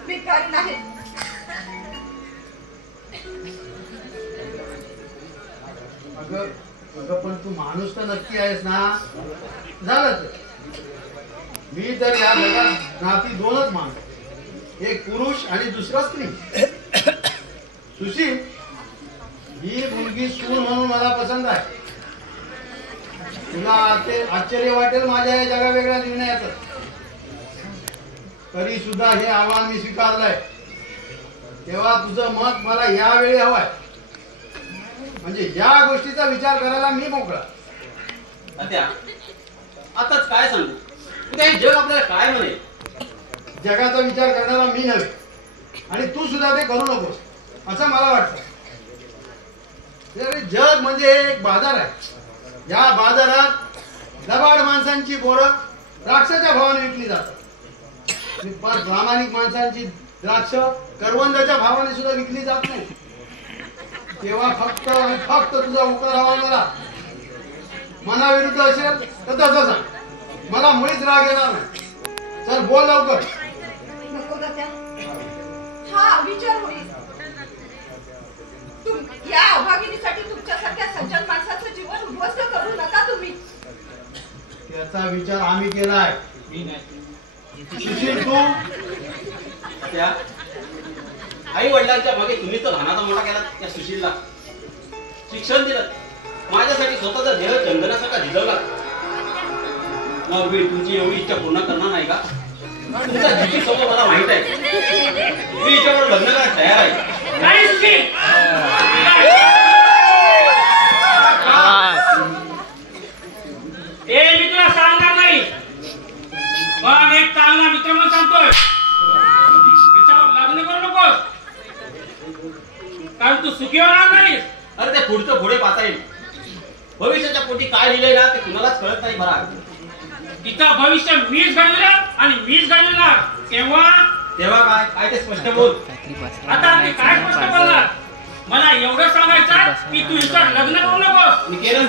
भिकारी नाही. अगं पण तू माणूस तर नक्की आहेस ना? झालं मी तर या जगात नाती 2च माणूस, एक पुरुष आणि दुसरा स्त्री. सुशील, ही मुलगी सून म्हणून मला पसंत आहे. तुला ते आश्चर्य वाटेल माझ्या या जगावेगळ्या निर्णयाचं. तरी सुद्धा हे आव्हान मी स्वीकारलंय. तेव्हा तुझं मत मला यावेळी हवंय. म्हणजे या गोष्टीचा विचार करायला मी मोकळा. आताच काय सांगू? उद्या हे जग आपल्याला काय म्हणेल? जगाचा विचार करणारा मी नव्हे आणि तू सुद्धा ते करू नकोस असं मला वाटतं. जग म्हणजे एक बाजार आहे. या बाजारात लबाड माणसांची बोरं द्राक्षाच्या भावाने विकली जातात. प्रामाणिक माणसांची द्राक्ष करवंदाच्या भावाने सुद्धा विकली जात नाही. तेव्हा फक्त आणि फक्त तुझा उकार हवा मला. मनाविरुद्ध असेल तर तसं सांग, मला मुळीच राग येणार नाही. चल बोल लवकर. नको दादा, हा विचार होईल. या अभागिनीसाठी तुमच्यासारख्या सज्जन माणसाचं जीवन उद्ध्वस्त करू नका तुम्ही. त्याचा विचार आम्ही केलाय. सुशील, तू आई वडिलांच्या मागे तुम्ही तर लहानाचा मोठा केला. त्या सुशीलला शिक्षण दिलं, माझ्यासाठी स्वतःचा देह चंदनासारखा झिजवला. मग मी तुमची एवढी इच्छा पूर्ण करणार नाही का? तुमचा जिजी समोर मला माहित आहे. मी हिच्यावर लग्न करायला तयार आहे. मी तुला सांगणार नाही पण एक चांगला मित्र म्हणून सांगतोय, लग्न करू नकोस कारण तू सुखी होणार नाहीस. अरे ते पुढचं पुढे पाहता येईल. भविष्याच्या पोटी काय लिहिलंय ना ते कुणालाच कळत नाही. बरा तिचं भविष्य मीच घडविलं आणि मीच घडविणार. तेव्हा काय काय ते स्पष्ट बोल. आता मी काय स्पष्ट बोलणार? मला एवढं सांगायचं की तू हिचं लग्न करू नकोस. मी केलं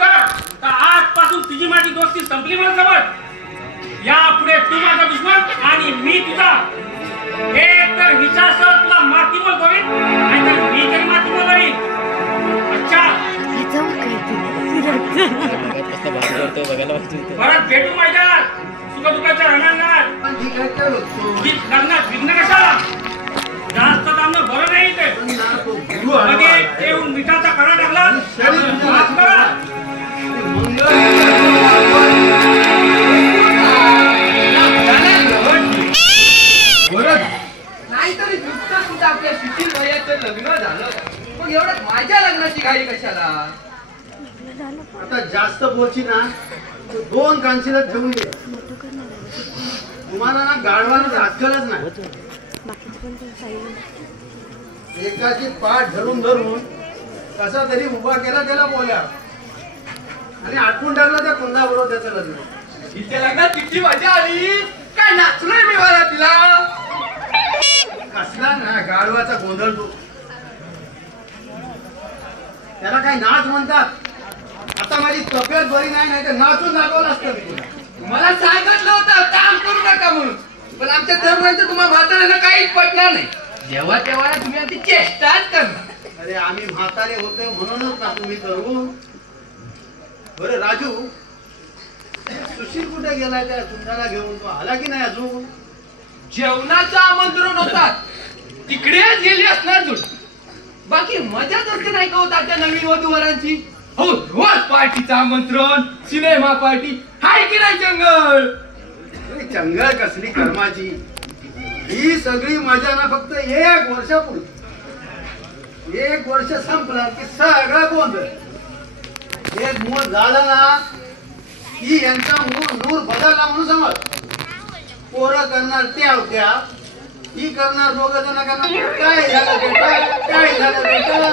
तर आजपासून तुझी माझी दोस्ती संपली. मला समज, यापुढे तू माझा दुश्मन आणि मी तुझा. एक तर हिच्यासह तुला मातीमोल करीन नाहीतर मी तरी मातीमोल करीन. अच्छा, परत भेटू मैदानात सुखदुःखाच्या रणांगणात. लग्नात विघ्न कशाला? जास्त थांबणं बरं नाही. ते मध्ये येऊन मिठाचा कडा टाकला माफ करा. नाहीतरी दुसरं सुद्धा आपल्या सुशील भैयाचं लग्न झालं. मग एवढ्यात माझ्या लग्नाची घाई कशाला? आता जास्त बोलची ना 2 कांशीला ठेवून दे. तुम्हाला ना गाढवाला अक्कलच नाही. एकाची पाठ धरून धरून कसा तरी उभा केला त्याला बोल्या आणि आटपून टाकलं त्या कुंदाबरोबर त्याचं लग्न. इथे लग्नात किती मजा आली. काय नाचलोय मी मला तिला. कसला ना गाढवाचा गोंधळ तो. त्याला काही नाच म्हणतात. आता माझी तब्येत बरी नाही तर नाचून दाखवलं असतं मी तुला. मला सांगितलं होतं काम करू नका म्हणून, पण आमच्या धर्माचं तुम्हाला म्हाताऱ्यांना काहीच पटणार नाही. जेव्हा तेव्हा तुम्ही आमची चेष्टाच करणार. अरे आम्ही म्हातारे होतो म्हणूनच ना तुम्ही करू. बरं राजू, सुशील कुठे गेलाय त्या कुंडाला घेऊन? तो आला की नाही अजून? जेवणाचं आमंत्रण होतात तिकडेच गेली असणार जुड. बाकी मजाच असते नाही का होता त्या नवीन वधूवरांची? हो, रोज पार्टीचं आमंत्रण, सिनेमा पार्टी हाय की नाही जंगल? जंगल कसली कर्माची. ही सगळी मजा ना फक्त 1 वर्षापुरती. 1 वर्ष संपला की सगळं गोंधळ. एक मूळ झालं ना की यांचा मूळ बदलला म्हणून समज. पोरं करणार त्या होत्या, ही करणार दोघं जण करणार काय झालं बेटा, काय झालं बेटा.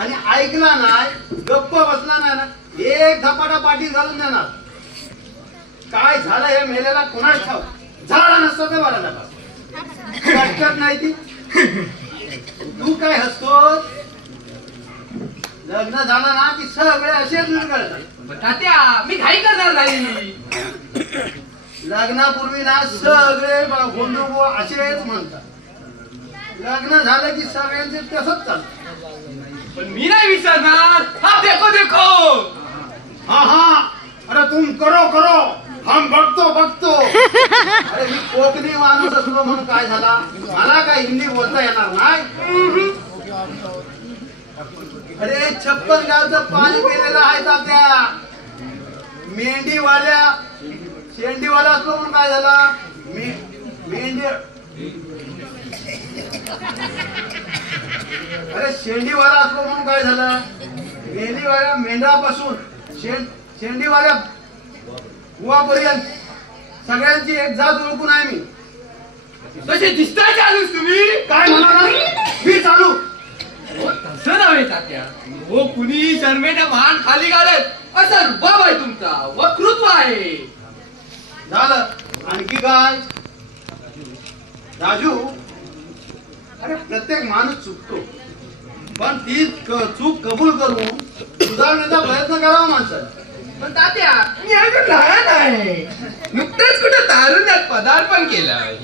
आणि ऐकला नाही, गप्प बसला नाही ना, एक धपाटा पाठी घालून देणार. काय झालं हे मेलेला कोणाच ठाव. झाला नसतं तर बरा झाला. कटकट नाही ती. तू काय हसतोस? लग्न झालं ना की सगळे असेच विरघळतात. तात्या मी घाई करणार नाही. लग्नापूर्वी ना सगळे बंधू असेच म्हणतात. लग्न झालं की सगळ्यांचे तसंच चालतं. पण मी नाही विसरणार. हा देखो देखो. हा हा, अरे तुम करो करो, हम बघतो. अरे मी कोकणी माणूस असलो म्हणून काय झाला, मला काय हिंदी बोलता येणार नाही? अरे 56 गावचं पाणी पिलेलं आहे तात्या. शेंडीवाला असलो म्हणून काय झाला, अरे शेंडीवाला असलो म्हणून काय झालं, मेंढरापासून शेंडीवाल्या बुवापर्यंत सगळ्यांची एक जात ओळखून आहे मी. तसे दिसताय चालूच तुम्ही. काय म्हणाला मी चालू? तसं नव्हे तात्या. हो, कुणी शर्मेने मान खाली घालत असा रुबाब आहे तुमचा, वक्तृत्व आहे. झालं. आणखी काय राजू? अरे प्रत्येक माणूस चुकतो, पण ती चूक कबूल करून सुधारण्याचा प्रयत्न करावा माणसाने. पण तात्या मी अजून लहान आहे. नुकतंच कुठं तारुण्यात पदार्पण केलंय.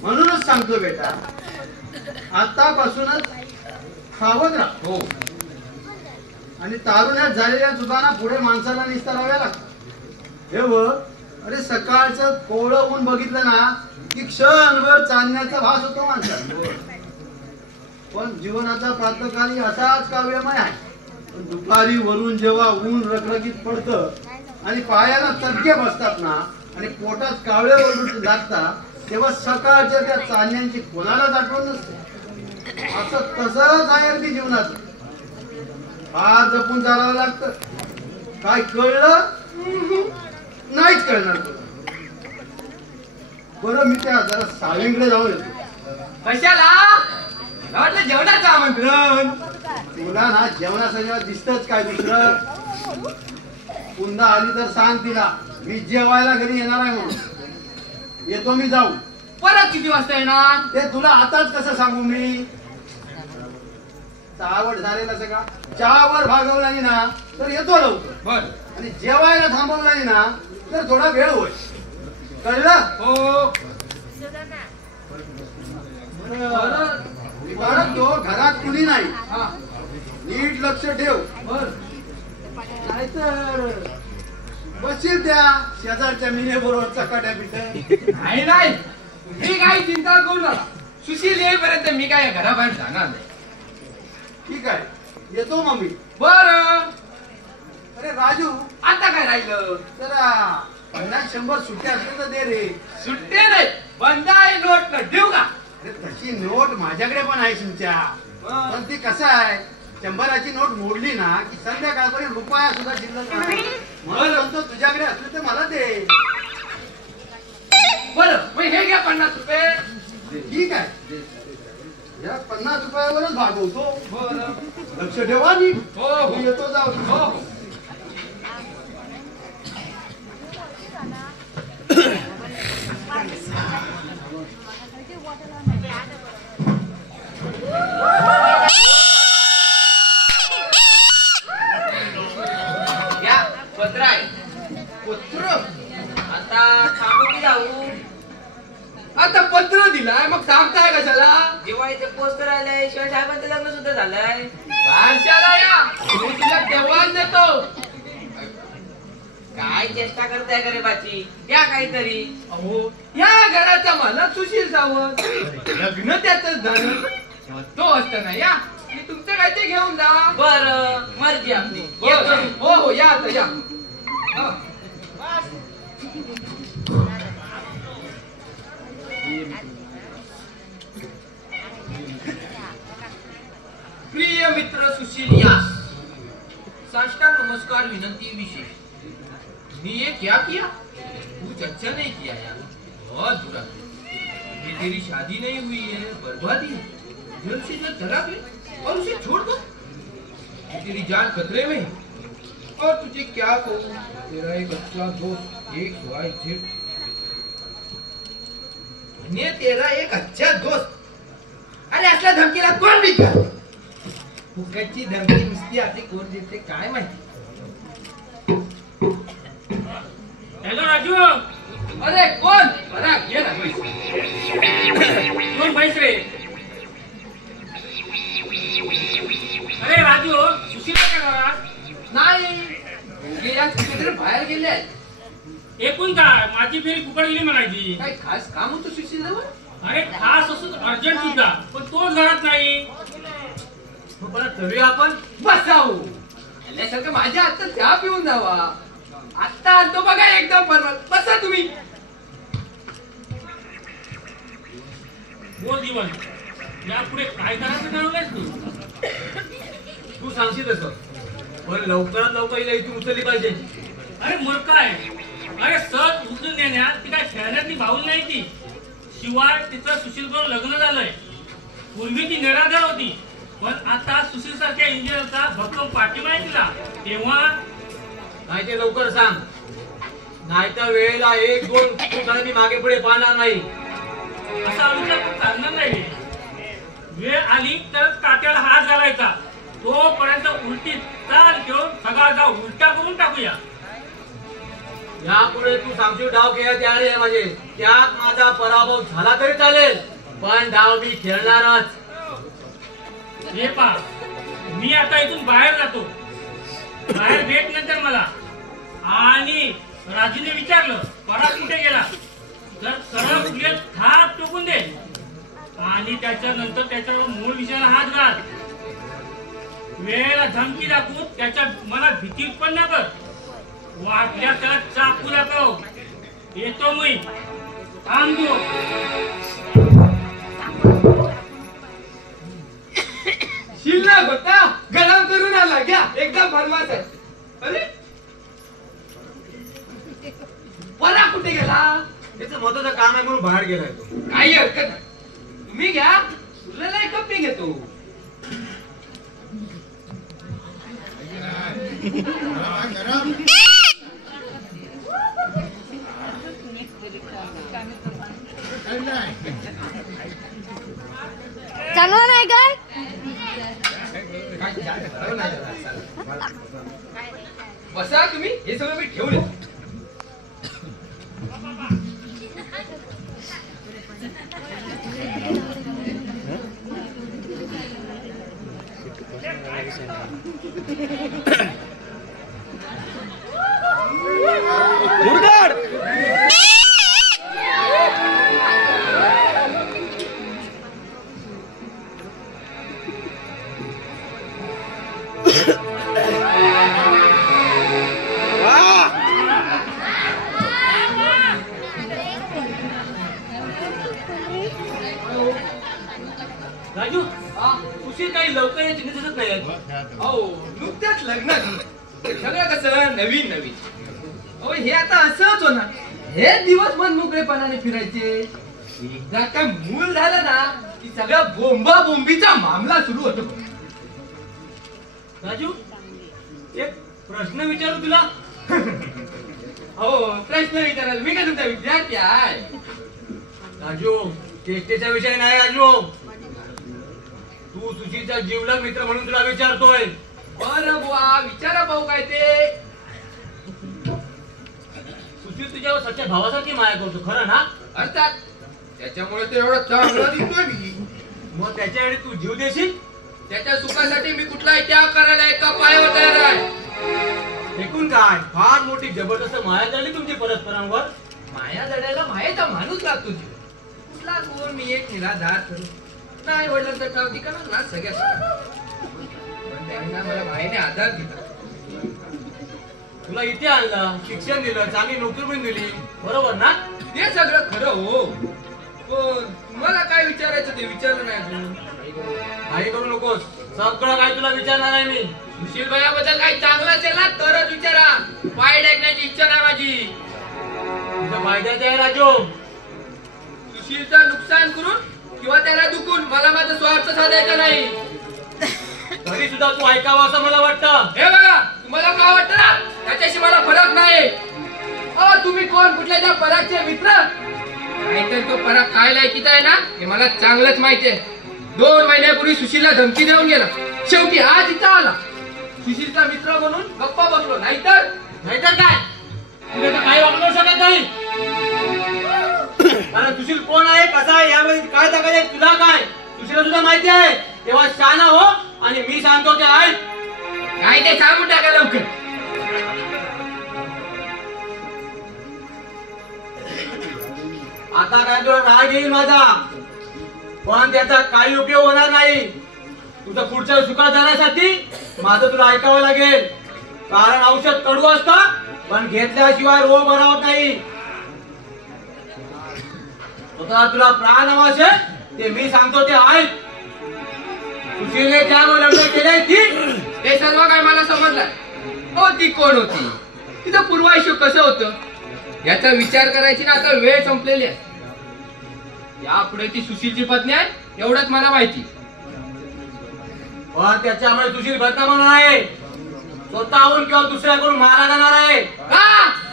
म्हणूनच सांगतो बेटा, आतापासूनच सावध राहा. हो. आणि तारुण्यात झालेल्या चुकांना पुढे माणसाला निस्ताराव्या लागतात. हे बघ, अरे सकाळचं कोवळं ऊन बघितलं ना की क्षणभर चालण्याचा भास होतो माणसाला. पण जीवनाचा प्रातःकाली असाच काव्यमय आहे. दुपारी वरून जेव्हा ऊन रखरखीत पडतं आणि पायाला तडके बसतात ना आणि पोटात कावळे ओरडू लागतात, तेव्हा सकाळच्या त्या चालण्यांची कोणालाच आठवण नसते. असं तसंच आहे अगदी जीवनात. फार जपून चालावं लागतं. काय कळलं नाहीच कळणार. बरं, मी त्या जरा सावींकडे जाऊन येतो. कशाला? वाटलं जेवणाचं आमंत्रण. तुला ना जेवणासंग दिसतच काय दुसरं? पुन्हा आली तर सांग तिला मी जेवायला घरी येणार आहे म्हणून. येतो मी जाऊन. परत किती वाजता येणार ते तुला आताच कसं सांगू मी? चावट झालेला सगळा चहावर भागवला नाही ना तर येतो लवकर. बर. आणि जेवायला थांबवला नाही ना तर थोडा वेळ होईल. कळलं? हो. तो घरात कुणी नाही. नीट लक्ष ठेव. नाहीतर बसशील त्या शेजारच्या मिने बरोबर चकाट्या पिठ. नाही मी काही चिंता करू नका. सुशील येईपर्यंत मी काय घराबाहेर जाणार नाही. ठीक आहे, येतो मग मी. बर. अरे राजू, आता काय राहिलं? जरा 50-100 सुट्ट्या असल्या तर दे रे. सुट्टे नाही, बंद आहे नोट न देऊ का? अरे तशी नोट माझ्याकडे पण आहे तुमच्या. पण ती कसं आहे, 100ची नोट मोडली ना की संध्याकाळपर्यंत रुपया सुद्धा शिल्लक नाही. म्हणून म्हणतो तुझ्याकडे असले तर मला दे. बरं, मग हे घ्या 50 रुपये. ठीक आहे, या 50 रुपयावरच भागवतो. बरं. लक्ष ठेवा नी. हो. मी येतो जाऊ. हो. शिवाय साहेबांचं लग्न सुद्धा झालंय. बारशाला या, मी तुला तेव्हाच देतो. काय चेष्टा करताय का रे बाची? या काहीतरी. अहो, या घराचा मालक सुशील सावंत, लग्न त्याच झालं. तो असताना या, मी तुमचं काय ते घेऊन जा. बरं, मर्जी आपली. हो हो, या आता या. प्रिय मित्र सुशील यास, साष्टांग नमस्कार विनंती विशेष. तुमने ये क्या किया? कुछ अच्छा नहीं किया यार, बहुत बुरा किया। ये तेरी शादी नहीं हुई है, बर्बादी है। जल्द से जल्द तलाक ले और उसे छोड़ दो। ये तेरी जान खतरे में है। और तुझे क्या कहूँ, तेरा एक अच्छा दोस्त, एक जेठ, ने तेरा एक अच्छा दोस्त. अरे असल्या धमकीला कोण बिचार? फुकटची धमकी नुसती आपली कोण देते काय माहिती. हॅलो राजू. अरे कोण? बरा घे ना पैसे. कोण पैसे? अरे राजू, सुशील काय घरात नाही, गेल्या कुठेतरी बाहेर गेले. एकूण काय माझी फेरी फुकट गेली म्हणायची. काय खास काम होतं सुशील जवळ? अरे खास असून अर्जंट सुद्धा, पण तोच घरात नाही. परत करूया आपण. बसाऊ आल्यासारखं माझ्या हातात चहा पिऊन जावा. आता आणतो बघा एकदम परत. बसा तुम्ही. बोल दिवन, यापुढे काय करायचं ठरवलंयस तू? तू सांगशील तसं, पण लवकरात लवकर हिला इथून उचलली पाहिजे. अरे मूर्ख आहे. अरे सहज उचलून देण्यात ती काय खेळण्यातली बाहुल नाही ती. शिवाय तिचं सुशील बरोबर लग्न झालंय. पूर्वी ती निराधार होती, पण आता सुशील सारख्या इंजिनियरचा भक्कम पाठिंबा आहे तिला. तेव्हा नाही ते लवकर सांग, नाहीतर वेळेला एक दोन मी मागे पुढे पाहणार नाही. असा विचार चालणार नाही. वेळ आली तर काट्याला हात घालायचा. तोपर्यंत उलटी चाल घेऊन सगळा उलटा करून टाकूया. यापुढे तू सांगशील डाव खेळायला तयार आहे माझे. त्यात माझा पराभव झाला तरी चालेल, पण डाव मी खेळणारच. हे पा, मी आता इथून बाहेर जातो. बाहेर भेट नंतर मला. आणि राजूने विचारलं परा कुठे गेला, तर सरळ पुढे थाप टोकून दे. आणि त्याच्यानंतर त्याच्यावर मूळ विषयाला हात घाल. वेळेला धमकी दाखवून त्याच्या मनात भीती उत्पन्न कर. वाटल्या त्याला चाकू दाखव. येतो मी. थांबतो. शिल्लक होता गरम करून आला. घ्या एकदम भरमास आहे. अरे परा कुठे गेला? त्याचं महत्वाचं काम आहे म्हणून बाहेर गेलाय तो. काही हरकत नाही, तुम्ही घ्या. तुला एक कप मी घेतो. चांगलं नाही काय? बसा तुम्ही. हे सगळं मी ठेवले. राजू, सुशील काही लवकर याची दिसत नाही. अहो नुकत्याच लग्न झालं. सगळं कसं नवीन नवीन. अहो हे आता असंच होणार. हे दिवस मन मोकळेपणाने फिरायचे. एकदा काय मूल झालं ना की सगळा बोंबा बोंबीचा मामला सुरू होतो. राजू, एक प्रश्न विचारू तुला? हो प्रश्न विचाराल. मी काय तुमचा विद्यार्थी आहे? राजू, चेष्टेचा विषय नाही. राजू, तू सुशीलचा जीवलग मित्र म्हणून तुला विचारतोय. बरं बुवा, विचारा भाऊ काय ते. सुशील तुझ्यावर सच्च्या भावासारखी माया करतो, खरं ना? अर्थात त्याच्यामुळे ते एवढं चांगलं दिसतोय मी. मग त्याच्यासाठी तू जीव देशील? त्याच्या सुखासाठी मी कुठलाही त्याग करायला एका पायावर तयार आहे. एकूण काय फार मोठी जबरदस्त माया झाली तुमची परस्परांवर. माया जडायला मायेचा माणूस लागतो जीव. कुठला कोण मी एक निराधार करू नाही वडिलांचा ठाव ठिकाणा ना सगळ्यात. पण त्यांना मला मायेने आधार दिला. तुला इथे आणलं, शिक्षण दिलं, चांगली नोकरी पण दिली, बरोबर ना? ते सगळं खरं हो. पण मला काय विचारायचं ते विचारलं नाही अजून. काही करू नकोस, सगळं काय तुला विचारणार आहे मी. सुशील भैयाबद्दल काही चांगलं असेल ना तरच विचारा. वाईट ऐकण्याची इच्छा नाही माझी. तुझं फायद्याचं आहे राजू. सुशीलचं नुकसान करून किंवा त्याला दुखून मला माझा स्वार्थ साधायचा नाही. तरी सुद्धा तू ऐकावं असं मला वाटतं. हे बघा, तुम्हाला काय वाटतं ना त्याच्याशी मला फरक नाही. तुम्ही कोण कुठल्या त्या परागचे मित्र? नाहीतर तो पराग काय लायकीचा आहे ना हे मला चांगलंच माहिती आहे. 2 महिन्यापूर्वी सुशीलला धमकी देऊन गेला. शेवटी आज इथं आला. सुशीलचा मित्र म्हणून गप्पा बसलो. नाहीतर काय तुला तर काही वागणू शकत नाही. कारण सुशील कोण आहे, कसा आहे, यामध्ये काय टाकायचे तुला काय? सुशीलला सुद्धा माहिती आहे. तेव्हा शहाणा हो आणि मी सांगतो ते ऐक. काय ते सांगून टाका लवकर. आता काय तुला राग येईल माझा, पण त्याचा काही उपयोग होणार नाही. तुझं पुढच्या सुखात जाण्यासाठी माझं तुला ऐकावं लागेल. कारण औषध कडू असतं पण घेतल्याशिवाय रोग बरा होत नाही. तुला प्राण हवा असेल ते मी सांगतो ते ऐक. सुशीलने त्यावर लग्न केले ते सर्व काय मला समजलं. हो ती कोण होती, तिचं पूर्वायुष्य कसं होतं याचा विचार करायची ना आता वेळ संपलेली आहे. यापुढे ती सुशीलची पत्नी आहे एवढंच मला माहिती. पण त्याच्यामुळे सुशील बदनाम होणार आहे. स्वतःहून किंवा दुसऱ्याकडून मारला जाणार आहे.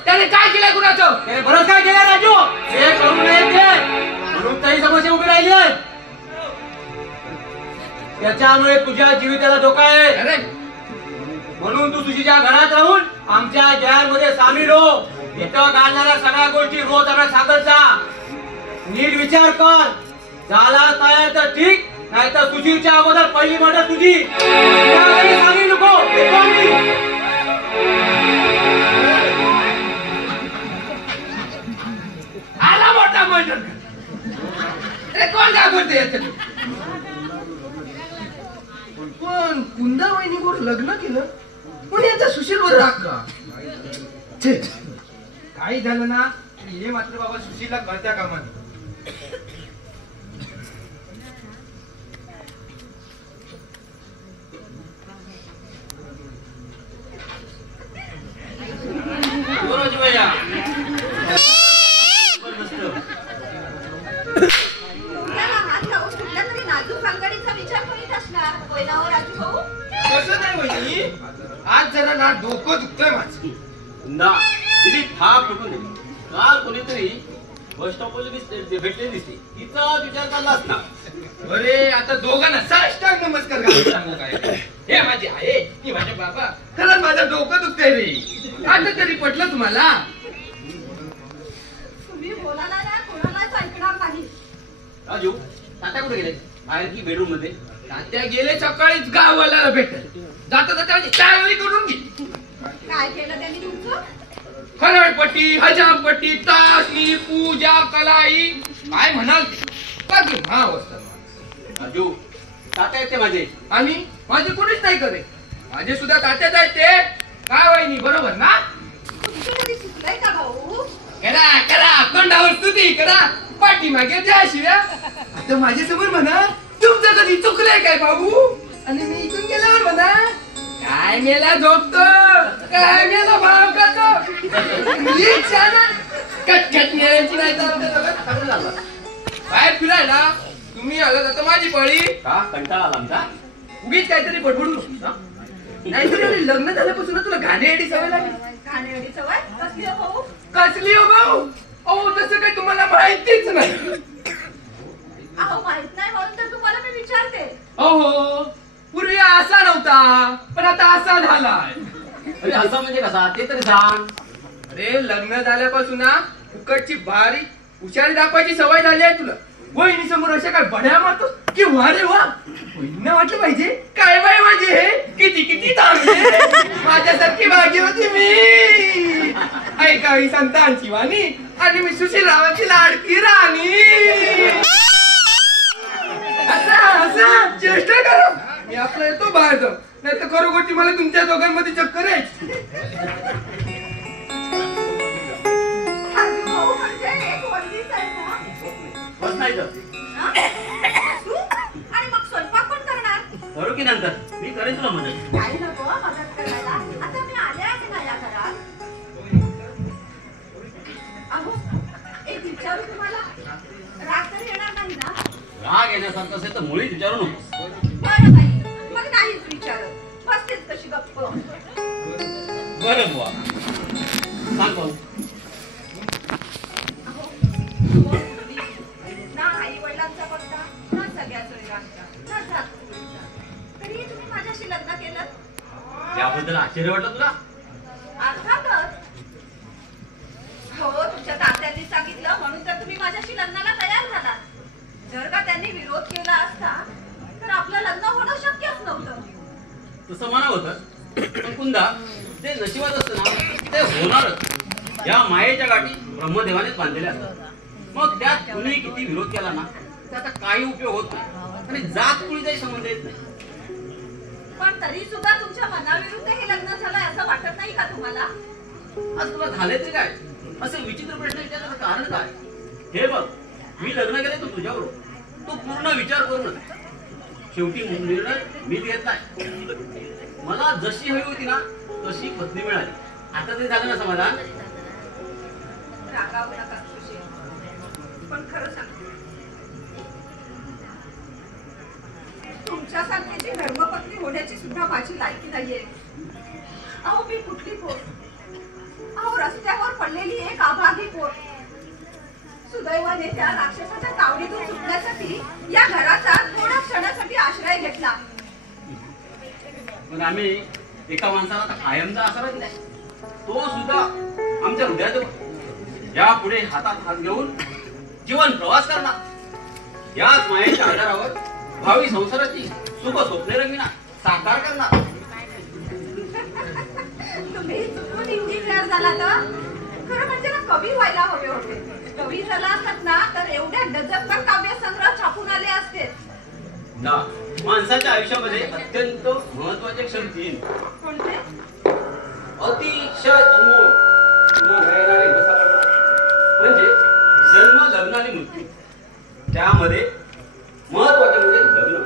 त्याने काय केलंय कुणाचं? त्याने बरंच काय केलं राजू. हे करू नये ते म्हणून काही समस्या उभी राहिली आहे. त्याच्यामुळे तुझ्या जीविताला धोका आहे. म्हणून तू सुशीलच्या घरात राहून आमच्या गॅरमध्ये सामील हो. इथं घालणाऱ्या सगळ्या गोष्टी रोज आम्हाला सांगत जा. नीट विचार कर. झाला तयार तर ठीक, नाही तर सुशीलच्या अगोदर पहिली मदत तुझी. सांगू नको. आला मोठा मर्डर. कोण काय बोलते याच्यात? पण कुंदा वहिनीवर लग्न केलं पण यांचा सुशीलवर राग का? काही झालं ना हे मात्र बाबा सुशीलला कळत्या कामा नाही. आज जरा ना डोकं दुखतंय माझं. काल कोणीतरी बस स्टॉपवर भेटले दिसते. तिचा विचार चालला असता. अरे आता दोघांना साष्टांग नमस्कार घालून सांगू काय? हे माझी आहे ही माझे बाबा. खरंच माझं डोकं दुखतंय रे. आता तरी पटलं तुम्हाला? तुम्ही बोलायला ना कोणालाच ऐकणार नाही. राजू तात्या कुठे गेले? बाहेर की बेडरूम मध्ये? तात्या गेले सकाळीच गावाला भेटत. जाता जाता माझी चांगली करून गेली. काय केलं त्यांनी तुमचं? खरडपट्टी, हजामपट्टी, तासणी, पूजा, कलाई काय म्हणाल ते राजू तात्या आहेत ते माझे. आणि माझे कोणीच नाही करे. माझे सुद्धा तात्याच आहेत ते. काय वहिनी बरोबर ना? तुमचं कधी चुकलंय का भाऊ? करा करा तोंडावर स्तुती करा. पाठीमागे त्या शिव्या. आता माझ्या समोर म्हणा तुमचं कधी चुकलंय काय भाऊ? आणि मी इथून गेल्यावर म्हणा काय मेला झोपतो, काय मेला भाव खातो. कटकट मेळ्याची नाही तर बाहेर फिरायला तुम्ही आला जाता माझी पळी. का कंटाळा आला आमचा? उगीच काहीतरी बडबडू नको. नाही तर लग्न झाल्यापासून तुला घाणेरडी सवय लागली. घाणेरडी सवय कसली हो भाऊ? कसली हो भाऊ? अहो तसं काही तुम्हाला माहितीच नाही. अहो माहित नाही म्हणून तर तुम्हाला मी विचारते. हो पूर्वी असा नव्हता पण आता असा झालाय. अरे असा म्हणजे कसा ते तरी सांग. अरे लग्न झाल्यापासून ना फुकटची बारीक हुशारी दाखवायची सवय झाली आहे तुला. वहिनी समोर अशा काय बड्या मारतो की वा रे वा, बहिणींना वाटलं पाहिजे काय बाय माझे हे किती किती चांगले, माझ्यासारखी भाग्यवती मी, ऐकावी संतांची वाणी आणि मी सुशीलरावांची लाडकी राणी. असं चेष्टा करा, मी आपला येतो बाहेर जाऊ, नाही तर खरोखरची मला तुमच्या दोघांमध्ये चक्कर आहे. बस नाही तर आणि मग स्वयंपाक कोण करणार? करू की नंतर, मी करेन तुला मदत. काही नको मदत करायला, आता मी आले आहे ना या घरात. अहो एक विचारू तुम्हाला, राग तरी येणार नाही ना? राग येण्यासारखं असेल तर मुळीच विचारू नको. बरं बाई, मग नाहीच विचारत, बसतेच कशी गप्प. बरं बुवा, सांग पाहू. ना आई वडिलांचा पत्ता, ना सगळ्या सोयीरांचा, ना जात कुळीचा, तरीही तुम्ही माझ्याशी लग्न केलं. याबद्दल आश्चर्य वाटलं तुला? अर्थातच. हो, तुमच्या तात्यांनी सांगितलं म्हणून तर तुम्ही माझ्याशी लग्नाला तयार झालात. जर का त्यांनी विरोध केला असता तर आपलं लग्न होणं शक्यच नव्हतं. तसं म्हणा होतं, पण कुंदा ते नशिबात असतं ना ते होणारच. या मायेच्या गाठी ब्रह्मदेवानेच बांधलेल्या असतात. मग त्यात कुणी किती विरोध केला ना त्याचा काही उपयोग होत नाही आणि जात कुळीचाही संबंध येत नाही. पण तरी सुद्धा तुमच्या मनाविरुद्ध हे लग्न झालंय असं वाटत नाही का तुम्हाला? आज तुला झाले तरी काय असे विचित्र प्रश्न विचारण्याचं कारण काय? हे बघ, मी लग्न केले तो तुझ्यावर, तू पूर्ण विचार करूनच. शेवटी निर्णय मीच घेतलाय. मला जशी हवी होती ना तशी पत्नी मिळाली. आता तरी झालं ना समाधान? रागावू नका सुशील, पण खरं सांगते, तुमच्यासारखी धर्मपत्नी होण्याची सुद्धा माझी लायकी नाहीये. अहो मी कुठली पोर, अहो रस्त्यावर पडलेली एक अभागी पोर. सुदैवाने त्या राक्षसाच्या तावडीतून सुटण्यासाठी या घराचा थोड्या क्षणासाठी आश्रय घेतला. पण आम्ही एका माणसाला आता कायमचा आसराच नाही. तो सुद्धा आमच्या हृदयात यापुढे हातात हात घेऊन जीवन प्रवास करणार. याच मायेच्या आधारावर भावी संसाराची सुख स्वप्ने रंगविणार, साकार करणार. तुम्ही चुकून इंजिनियर झाला तर खरं म्हणजे ना कवी व्हायला हवे होते. कवी झाला असतात ना तर एवढ्या डझनभर काव्यसंग्रह छापून आले असते. ना माणसाच्या आयुष्यामध्ये अत्यंत महत्वाचे क्षण 3 कोणते? अतिशय अनमोल तुला घडणारे म्हणजे जन्म, लग्न आणि मृत्यू. त्यामध्ये महत्वाचे म्हणजे लग्न.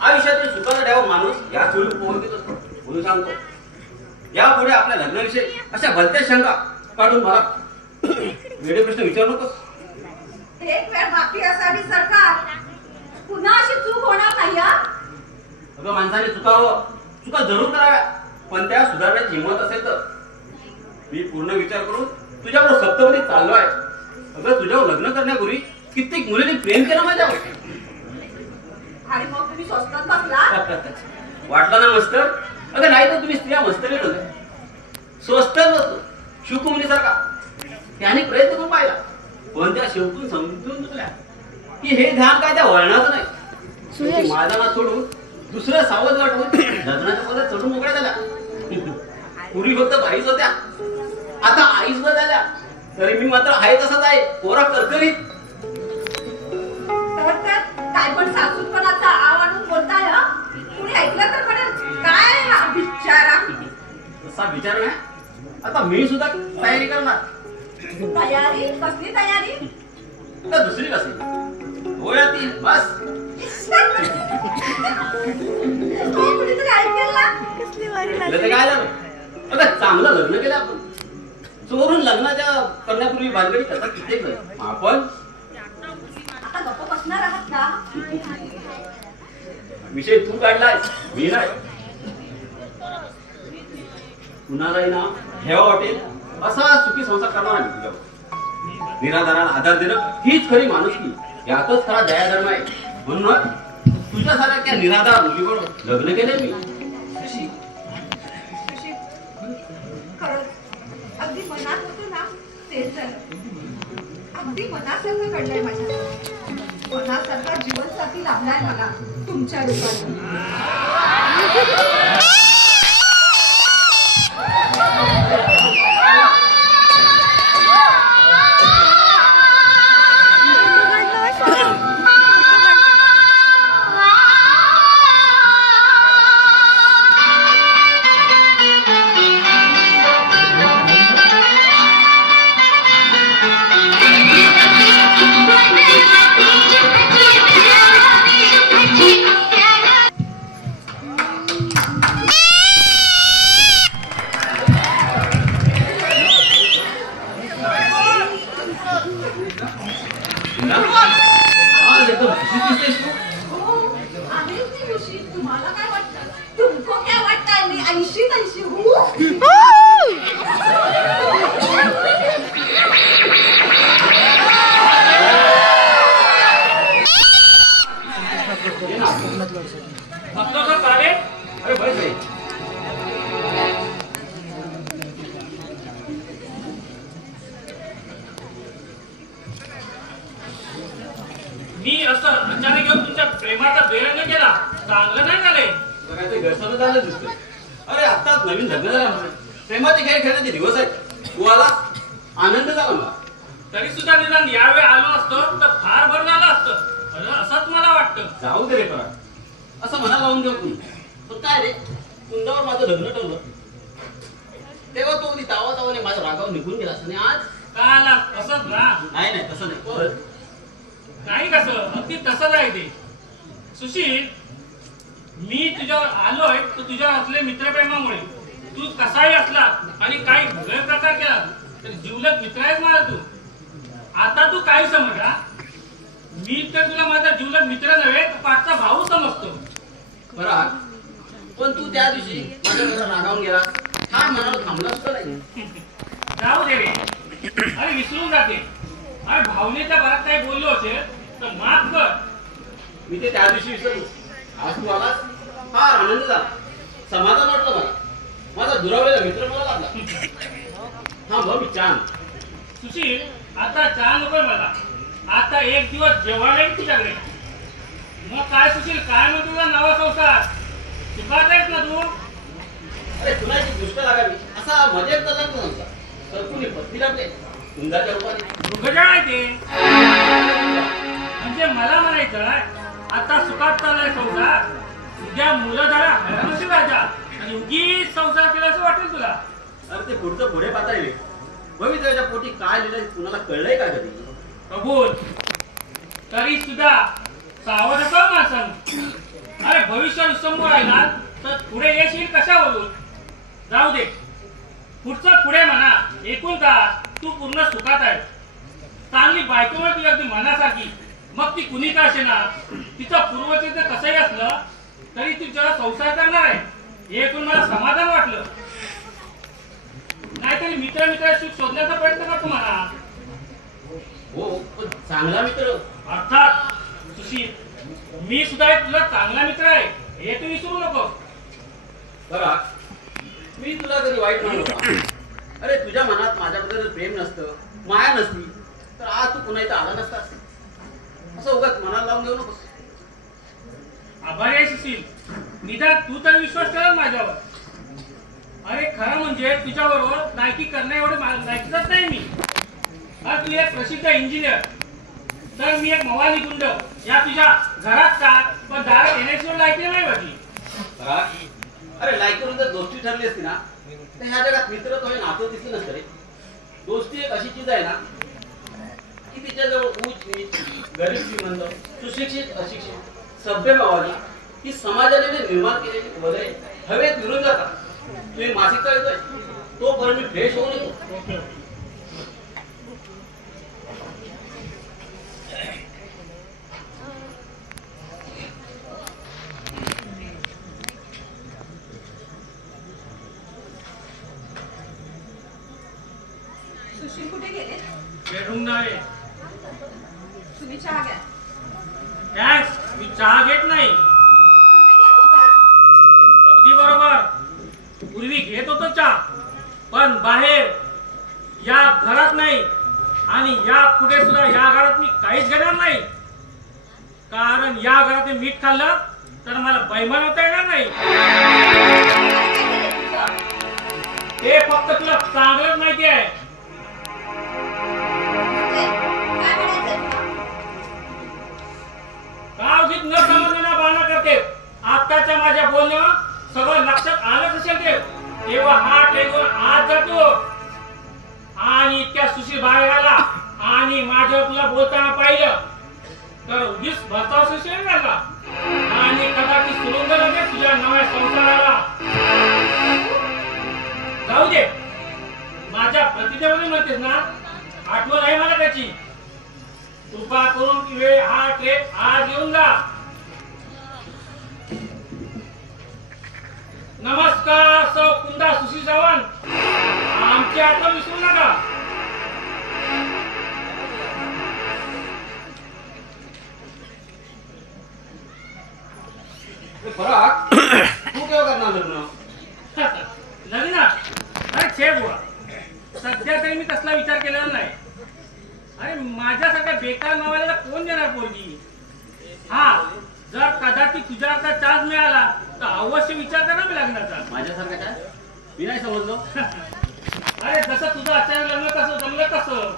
आयुष्यातील सुखाचा द्यावा माणूस या चोळी पोहोचत असतो. म्हणून सांगतो, यापुढे आपल्या लग्नाविषयी अशा भलत्या शंका काढून मला वेगळे प्रश्न विचारू नकोस. एक वेळ बाकी असावी सरकार, पुन्हा अशी चूक होणार नाही. अगं माणसाने चुका जरूर कराव्या, पण त्या सुधारण्याची हिंमत असेल तर. मी पूर्ण विचार करून तुझ्याबरोबर सप्तपदी चाललो आहे. अगं तुझ्यावर लग्न करण्यापूर्वी कित्येक मुलींनी प्रेम केलं माझ्यावर. आणि मग तुम्ही स्वस्तात बसला. वाटलं ना मस्त? अगं नाही तर तुम्ही स्त्रिया मस्त गेलो स्वस्तात बसतो शुकुमुनीसारखा. त्याने प्रयत्न करून पाहिला, पण त्या शेवटून समजून चुकल्या की हे ध्यान काय त्या वळणाचं नाही. माझा सोडून दुसरं सावध वाटून लग्नाच्या पदात चढून मोकळ्या झाल्या. पूर्वी फक्त बाईच होत्या, आता आई सुद्धा झाल्या. तरी मी मात्र आहे तसाच आहे, पोरा करकरीत. तर काय पण सासूपणाचा आव आणून बोलताय. कुणी ऐकलं तर म्हणेल काय हा बिचारा. तसा विचार नाही. आता मी सुद्धा तयारी करणार. तयारी? कसली तयारी? का दुसरी कसली? होया ती बस. कुणीतरी ऐकेल ना. काय झालं? अगं चांगलं लग्न केलं आपण. चोरून लग्नाच्या करण्यापूर्वी भानगडी कसा कित्येक झालं आपण. आता गप्प बसणार आहात का? विषय तू काढलाय, मी नाही. कुणालाही ना हेवा वाटेल असा सुखी संसार करणार आहे तुझ्यावर. निराधाराला आधार देणं हीच खरी माणुसकी, यातच खरा दयाधर्म आहे. म्हणून तुझ्यासारख्या निराधार मुलीबरोबर लग्न केले मी. खरंच अगदी मनात होतं ना तेच झालं. अगदी मनासारखं घडलंय माझ्या. मनासारखा जीवनसाथी लाभलाय मला तुमच्या रूपाने. तुम्हाला काय वाटतं? तुमको क्या वाटतं? मी 80 हूँ. मी असं अचानक येऊन तुमच्या प्रेमाचा बेरंग केला, चांगलं नाही झालंय. काय गैरसमज झालं दिसतंय. अरे आत्ताच नवीन लग्न झालं आमचं. प्रेमाचे खेळ खेळण्याचे दिवस आहेत. तू आला, आनंद झाला मला. तरी सुद्धा निदान यावेळी आलो असतो तर फार बरं झालं असतं, असंच मला वाटतं. जाऊ दे रे परा, असं मना लावून घेऊ तुम्ही. पण काय रे, कुंडावर माझं लग्न ठरलं तेव्हा तो तावाने माझ्या रागावर निघून गेला आणि आज का आला? तसंच ना? नाही नाही तसं नाही. परत नाही कसं, अगदी तसंच आहे ते. सुशील, मी तुझ्यावर आलोय तर तुझ्यावर असले मित्रप्रेमामुळे. तू कसाही असला आणि काही गैरप्रकार केला तर जीवलग मित्र आहेस मला तू. आता तू काय समज, मी तर तुला माझा जीवलग मित्र नव्हे तर पाठचा भाऊ समजतो. बरं, पण तू त्या दिवशी माझ्या घरात रागावून गेला, हा मनाला थांबला सुद्धा नाही. जाऊ दे रे, अरे विसरून जाते. अरे भावनेच्या भरात काही बोललो असेल तर माफ कर. मी ते त्या दिवशी विसरलो. आज तू आलास, फार आनंद झाला, समाधान वाटलं मला. माझा दुरावलेला मित्र मला लागला. हा भाऊ मी छान. सुशील, आता चहा नको मला. आता एक दिवस जेवायला येईल तुझ्याकडे. मग काय सुशील, काय म्हणतो तुझा नवा संसार? सुखात आहेस ना तू? अरे कुणाची दृष्ट लागावी असा मजेत चालला नव्हता. तर कुणी पत्नी लागले कुंदाच्या रूपाने. दुःखजळ आहे ते. म्हणजे मला म्हणायचं आता सुखात चाललाय संसार, उद्या मुलं झाला हरवशी राजा आणि उगीच संसार केला असं वाटेल तुला. अरे ते पुढचं पुढे पाहता भविष्याच्या पोटी काय लिहिलंय कुणाला कळलंय का कधी? कबूल. तरी सुद्धा सावध असावं माणसानं. अरे भविष्य समोर राहिला तर पुढे येशील कशावरून? जाऊ दे, पुढचं पुढे म्हणा. एकूण का तू पूर्ण सुखात आहे. चांगली बायको मिळते तुझ्या अगदी मनासारखी. मग ती कुणी का असेना, तिचं पूर्वचित्र कसंही असलं तरी ती जरा संसार करणार आहे. हे ऐकून मला समाधान वाटलं. नाहीतरी मित्र सुख शोधण्याचा प्रयत्न करतो मला. हो, पण चांगला मित्र. अर्थात सुशील, मी सुद्धा एक तुला चांगला मित्र आहे, हे तू विसरू नको. बघा, मी तुला कधी वाईट म्हणलो का? अरे तुझ्या मनात माझ्याबद्दल प्रेम नसतं, माया नसती तर आज तू पुन्हा इथं आला नसतास. असं उगाच मनाला लावून घेऊ नकोस. आभारी आहे सुशील. निदान तू तर विश्वास कर माझ्यावर. अरे खरं म्हणजे तुझ्याबरोबर नायकी करण्या एवढे लायकीचाच नाही मी. तू एक प्रसिद्ध इंजिनियर तर मी एक मवाली गुंड. या तुझ्या घरात का पण दारात येण्याची लायकी नाही वाटली. अरे लायकीवरून जर दोस्ती ठरली असती ना तर ह्या जगात मित्र तो नातं दिसलं नसतं रे. दोस्ती एक अशी चीज आहे ना की तिच्याजवळ उच्च नीच, गरीब श्रीमंत, सुशिक्षित अशिक्षित, सभ्य मवाली ही समाजाने निर्माण केलेली वलय हवेत विरून जातात. तुम्ही मासिकता येतोय तोपर्यंत मी फ्रेश होऊन येतो. सुशील कुठे गेले? बेडरूम नव्हे. तुम्ही चहा घ्या. थँक्स, मी चहा घेत नाही. तुम्ही घेत होता. अगदी बरोबर. पूर्वी घेत होतो चहा, पण बाहेर या घरात नाही आणि या पुढे सुद्धा या घरात मी काहीच घेणार नाही. कारण या घरात मीठ खाल्लं तर मला बैमान होता येणार नाही. हे फक्त तुला चांगलंच माहिती आहे. गावगीत न समजलेला बाणा करते. आताच्या माझ्या बोलण्यावर सगळं लक्षात आलंच असेल ते. तेव्हा हा टेकून आत जातो आणि इतक्या सुशील बाहेर आला आणि माझ्यावर तुला बोलताना पाहिलं तर उगीच भरताव सुशील झाला आणि कदाचित सुरुंग लगे तुझ्या नव्या संसाराला. जाऊ दे, माझ्या प्रतिदेवाने म्हणतेस ना, आठवण आहे मला त्याची. कृपा करून वेळ हा ट्रेक आज येऊन जा. नमस्कार सौ कुंदा सुशील चव्हाण, आमची आठवण विसरू नका. तू केव्हा करणार लग्न? लग्न? अरे छे बुवा, सध्या तरी मी कसला विचार केलेला नाही. अरे माझ्यासारख्या बेकार मावाला कोण देणार पोरगी? हा, जर कदाचित तुझ्यासारखा चान्स मिळाला तर अवश्य विचार करा मी लग्नाचा. माझ्यासारखं काय? मी नाही समजलो. अरे जसं तुझं अचानक लग्न कसं जमलं कसं,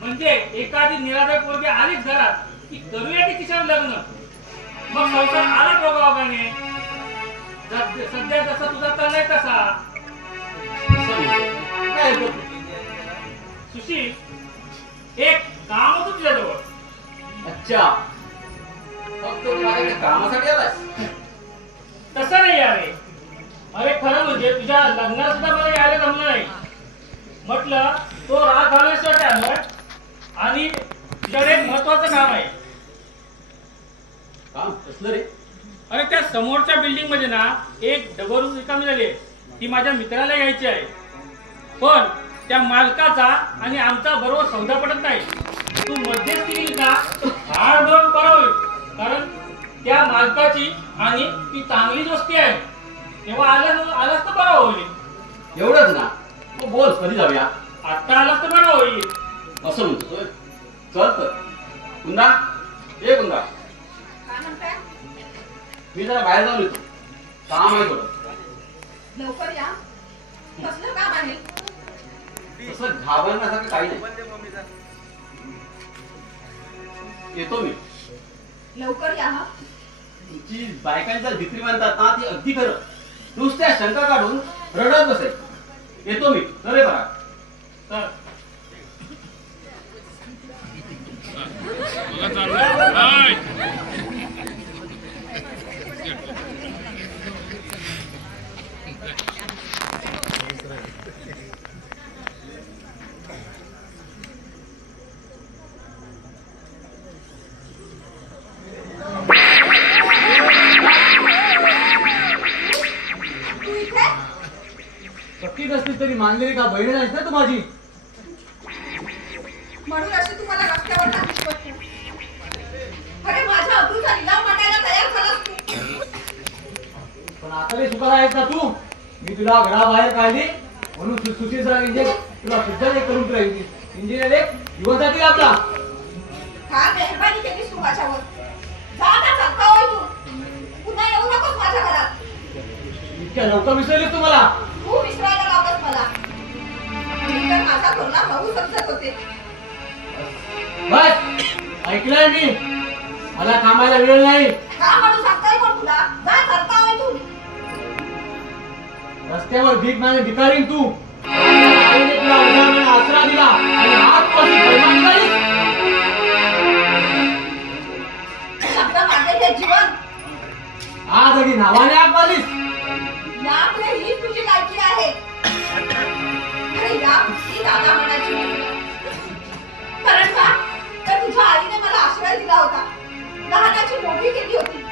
म्हणजे एखादी निराधार पोरगी आलीच घरात की करूया तिच्यावर लग्न, मग संसार आला दोघांनी. सध्या जसा तुझा चाललाय तसा. सुशील, एक काम होतं तुझ्याजवळ. अच्छा, फक्त माझ्याकडे कामासाठी आलास? तसं नाही अरे. अरे खरं म्हणजे तुझ्या लग्नात सुद्धा मला यायला जमलं नाही. म्हटलं तो राग घालण्यासाठी आलोय आणि तुझ्याकडे एक महत्वाचं काम आहे. काम कसलं रे? अरे त्या समोरच्या बिल्डिंग मध्ये ना एक डबल रूम रिकामी झाली आहे. ती माझ्या मित्राला घ्यायची आहे, पण त्या मालकाचा आणि आमचा बरोबर सौदा पडत नाही. तू मध्यस्थी केली ना फार बरं होईल, कारण त्या मालकाची आणि ती चांगली दोस्ती आहे. तेव्हा आलास तर बरं होईल. एवढंच ना? तू बोल, कधी जाऊया? आता आलास तर बरं होईल. असं म्हणतोय? चल तर. कुंदा, ये कुंदा. मी जरा बाहेर जाऊन येतो, काम आहे थोडं. लवकर या. कसलं काम आहे? तसं घाबरण्यासारखं काही नाही. येतो मी. लवकर या. तुमची बायकांच्या भित्री म्हणतात ना, ती अगदी खरं. नुसत्या शंका काढून रडत बसेल. येतो मी. अरे बरा. सक्की नसली तरी मानलेली का बहीण आहेस ना तू माझी. म्हणून अशी तुम्हाला रस्त्यावर टाकली होती. अरे माझ्या अब्रूचा लिलाव मांडायला तयार झालास तू. पण आता रे सुखाला आहेस ना तू. मी तुला घराबाहेर काढली म्हणून सुशील सर तुला सुद्धा एक करून तुला इंजिनियर एक युवासाठी आपला. काय मेहरबानी केलीस तू माझ्यावर. जा आता चालता होय तू. पुन्हा येऊ नकोस माझ्या घरात. इतक्या लवकर विसरलीस तू मला. तू विसरायला लावलंस मला. मी तर माझा थोरला भाऊ समजत होते. बस ऐकलंय मी. मला कामाला वेळ नाही. का म्हणून सांगताय कोण तुला? जा चालता होय तू. रस्त्यावर भीक मागे भिकारीन तू. आईने तुला उदाहरण आसरा दिला आणि आज तू अशी परिमाण झालीस. शब्द मागे हे जीवन. आज अगदी नावाने आग मारलीस. यापुढे हीच तुझी लायकी आहे. अरे यापुढे दादा म्हणायची. कारण का तर तुझ्या आईने मला आश्रय दिला होता. लहानाची मोठी केली होती.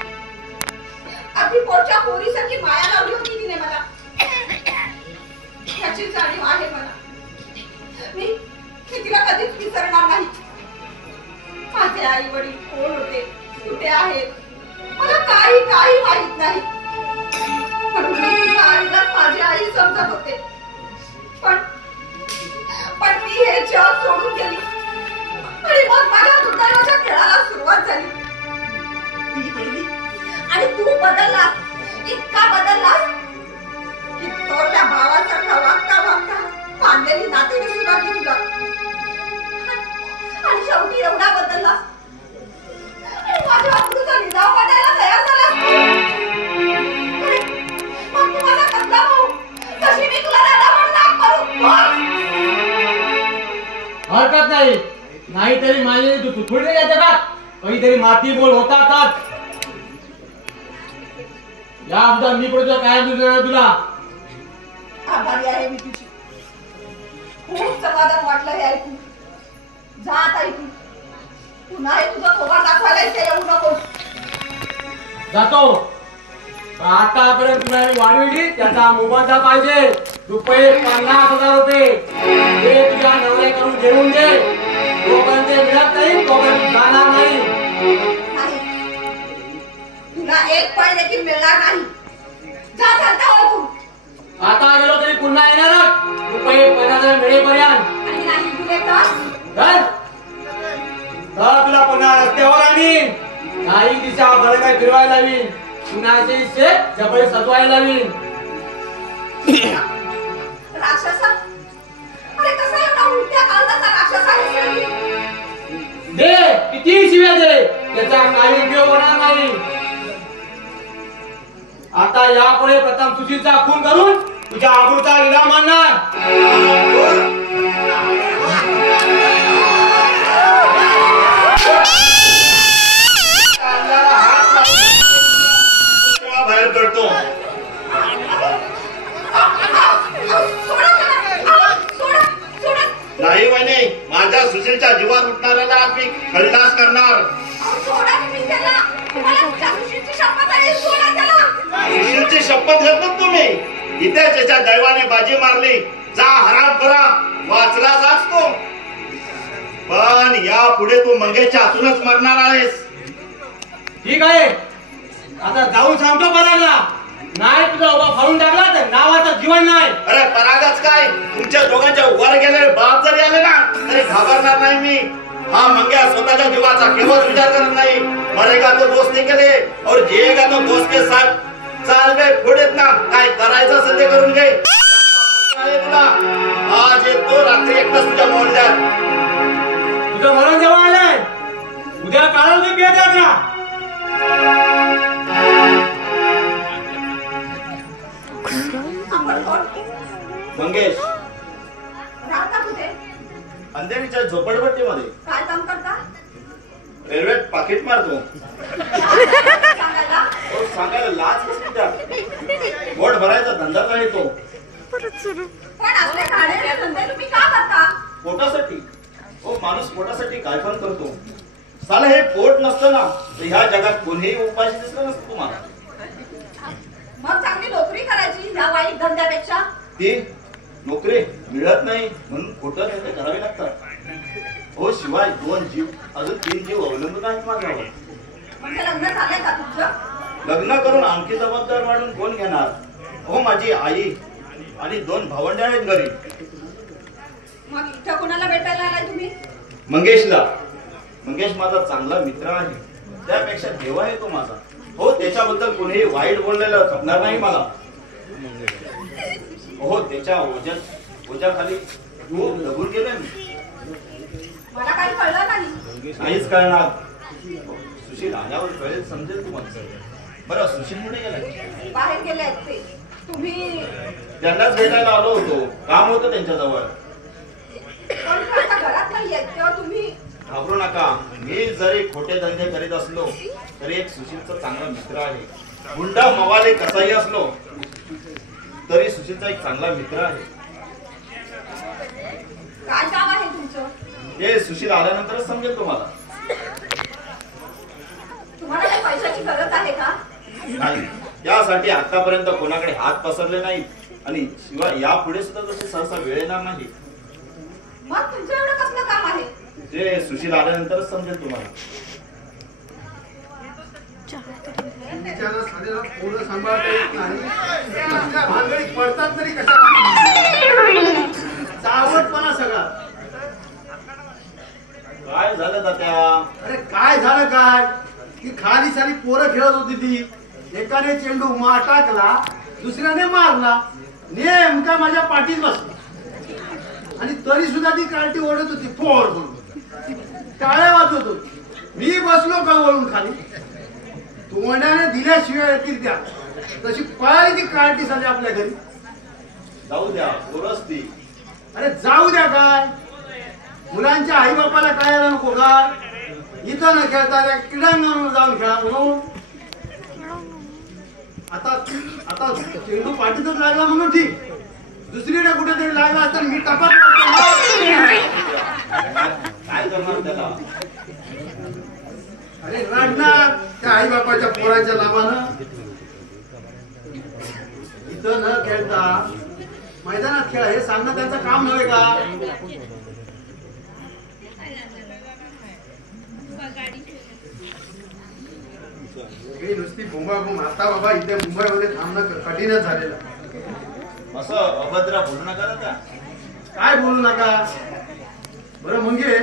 अगदी पोटच्या पोरीसारखी माया लावली होती तिने मला. याची जाणीव आहे मला. मी तिला कधीच विसरणार नाही. माझे आई वडील कोण होते, कुठे आहेत, मला काही माहित नाही. माझी आई समजत होते, पण मी हे जग सोडून गेली आणि मग माझ्या दुकानाच्या खेळाला सुरुवात झाली. तू बदललास, इतका बदललास की थोरल्या भावासारखा वागता वागता बांधलेली नाती दिसू लागली तुला. आणि शेवटी एवढा बदललास, माझ्या अमृता निजाव वाटायला तयार झालास. मग तू माझा कसला भाऊ, जशी मी तुला दादा म्हणून करू. हरकत नाही, नाहीतरी माझे तू थोडी या जगात काहीतरी माती बोल होतातच. या सुद्धा मी पुढे काय तुला आभारी आहे मी तुझी. खूप समाधान वाटलं हे ऐकून. जात ऐकू पुन्हा हे तुझा थोबा दाखवायला इथे येऊ नकोस. जातो. आतापर्यंत तुला वाढविली त्याचा मोबदला पाहिजे. रुपये 50,000 ते तुझ्या नवऱ्याकडून घेऊन दे. तोपर्यंत मिळत नाही तोपर्यंत जाणार नाही. तुला एक पण देखील मिळणार नाही. जा चालता हो तू. आता गेलो तरी पुन्हा येणारच. रुपये 50,000 मिळेपर्यंत. आणि नाही तुले तर तुला पुन्हा रस्त्यावर आणीन. नाही दिशा गळगाय फिरवायला लावीन. पुन्हाचे हिस्से जबळे सजवायला लावीन. राक्षसा, अरे कसा एवढा उलट्या काळजाचा राक्षस आहे. दे किती शिव्या दे, त्याचा काही उपयोग होणार नाही. आता यापुढे प्रथम सुशीलचा खून करून तुझ्या आबरूचा इनाम आणणार. बाहेर करतो. नाही म्हणे, माझ्या सुशीलच्या जीवात उठणाऱ्याला आज मी खल्लास करणार. सुशीलची शपथ घेतलं तुम्ही. इथे त्याच्या दैवाने बाजी मारली. जा हराम करा, वाचलाच आज तो. पण या पुढे तू मंगेशच्या हातूनच मरणार आहेस. ठीक आहे, आता जाऊन सांगतो परागला. नाही तुझा उभा फाडून टाकला तर नावाचं जीवन नाही. अरे परागच काय, तुमच्या दोघांच्या वर गेले बाप जरी आले ना तरी घाबरणार नाही मी. हा मंग्या स्वतःच्या जीवाचा केवळ विचार करत नाही. मरेगा तो दोस्त नहीं केले और जिएगा तो दोस्त के साथ. चाल बे पुढेत ना, काय करायचं असेल ते करून घे. तुला आज येतो रात्री एकटाच तुझ्या मोहल्ल्यात. तुझं मरण जेव्हा आलंय उद्या काढून ते बिया द्या. मंगेश राहता कुठे? अंधेरीच्या झोपडपट्टीमध्ये. काय काम करता? रेल्वेत पाकिट मारतो. सांगायला सांगायला लाज कसली त्या. पोट भरायचा धंदाच आहे तो. पण असले घाणेरडे धंदे तुम्ही का करता? पोटासाठी. हो, माणूस पोटासाठी काय पण करतो. साला हे पोट नसतं ना तर ह्या जगात कोणीही उपाशी दिसलं नसतं तुम्हाला. मग चांगली नोकरी करायची ह्या वाईट धंद्यापेक्षा. ती नोकरी मिळत नाही म्हणून खोटं धंदे करावे लागतात. हो, शिवाय 2 जीव अजून 3 जीव अवलंबून आहेत माझ्यावर. म्हणजे लग्न झालंय का तुमचं? लग्न करून आणखी जबाबदार वाढून कोण घेणार. हो, माझी आई आणि 2 भावंडे आहेत घरी. मग इथं कोणाला भेटायला आलाय तुम्ही? मंगेशला. मंगेश माझा चांगला मित्र आहे. त्यापेक्षा देवा आहे तो माझा. हो, त्याच्याबद्दल कोणीही वाईट बोललेलं खपणार नाही मला. हो, त्याच्या ओझ्याखाली खूप दबून गेलोय मी. मला काही कळलं नाही. काहीच कळणार. सुशील आल्यावर कळेल, समजेल तुम्हाला. बरं, सुशील कुठे गेलाय? बाहेर गेले आहेत ते. तुम्ही त्यांनाच भेटायला आलो होतो. काम होतं त्यांच्याजवळ. पण आता घरात नाही आहेत तेव्हा तुम्ही. घाबरू नका. मी जरी खोटे धंदे करीत असलो तरी एक सुशीलचा चांगला मित्र आहे. गुंडा मवाले कसाही असलो तरी सुशीलचा एक चांगला मित्र आहे. काय काम आहे तुमचं? हे सुशील आल्यानंतरच समजेल तुम्हाला. तुम्हाला काही पैशाची गरज आहे का? नाही, त्यासाठी आतापर्यंत कोणाकडे हात पसरले नाही. आणि शिवाय यापुढे सुद्धा तसे सहसा वेळ येणार नाही. मग तुमचं एवढं कसलं काम आहे? ते सुशील आल्यानंतरच समजेल तुम्हाला. सांभाळता येत नाही. भानगडीत पडतात तरी कशा चावटपणा सगळा. काय झालं तात्या? अरे काय झालं काय, ती खाली सारी पोरं खेळत होती ती. एकाने चेंडू टाकला, दुसऱ्याने मारला, नेमका माझ्या पाठीत बसला आणि तरी सुद्धा ती कार्टी ओढत होती फोर म्हणून, टाळ्या वाजवत होती. मी बसलो गवळून खाली, तोंडाने दिल्याशिवाय येतील त्या, तशी पळाली ती कार्टी झाली आपल्या घरी. जाऊ द्या पोरच ती. अरे जाऊ द्या काय, मुलांच्या आई बापाला कळायला नको का? इथं न खेळता त्या क्रीडांगणावर जाऊन खेळा म्हणून. आता चेंडू पाठीतच लागला म्हणून ठीक, दुसरीकडे कुठेतरी लागला असता मी टपात काय करणार त्याला? अरे रडणार त्या आई बापाच्या पोरांच्या नावानं. इथं न खेळता मैदानात खेळ हे सांगणं त्यांचं काम नव्हे का? नुसती बोंबाबोंब. आता बाबा इथे मुंबईमध्ये थांबणं कठीणच झालेलं. असं अभद्र बोलू नका दादा. काय बोलू नका? बरं मंगे,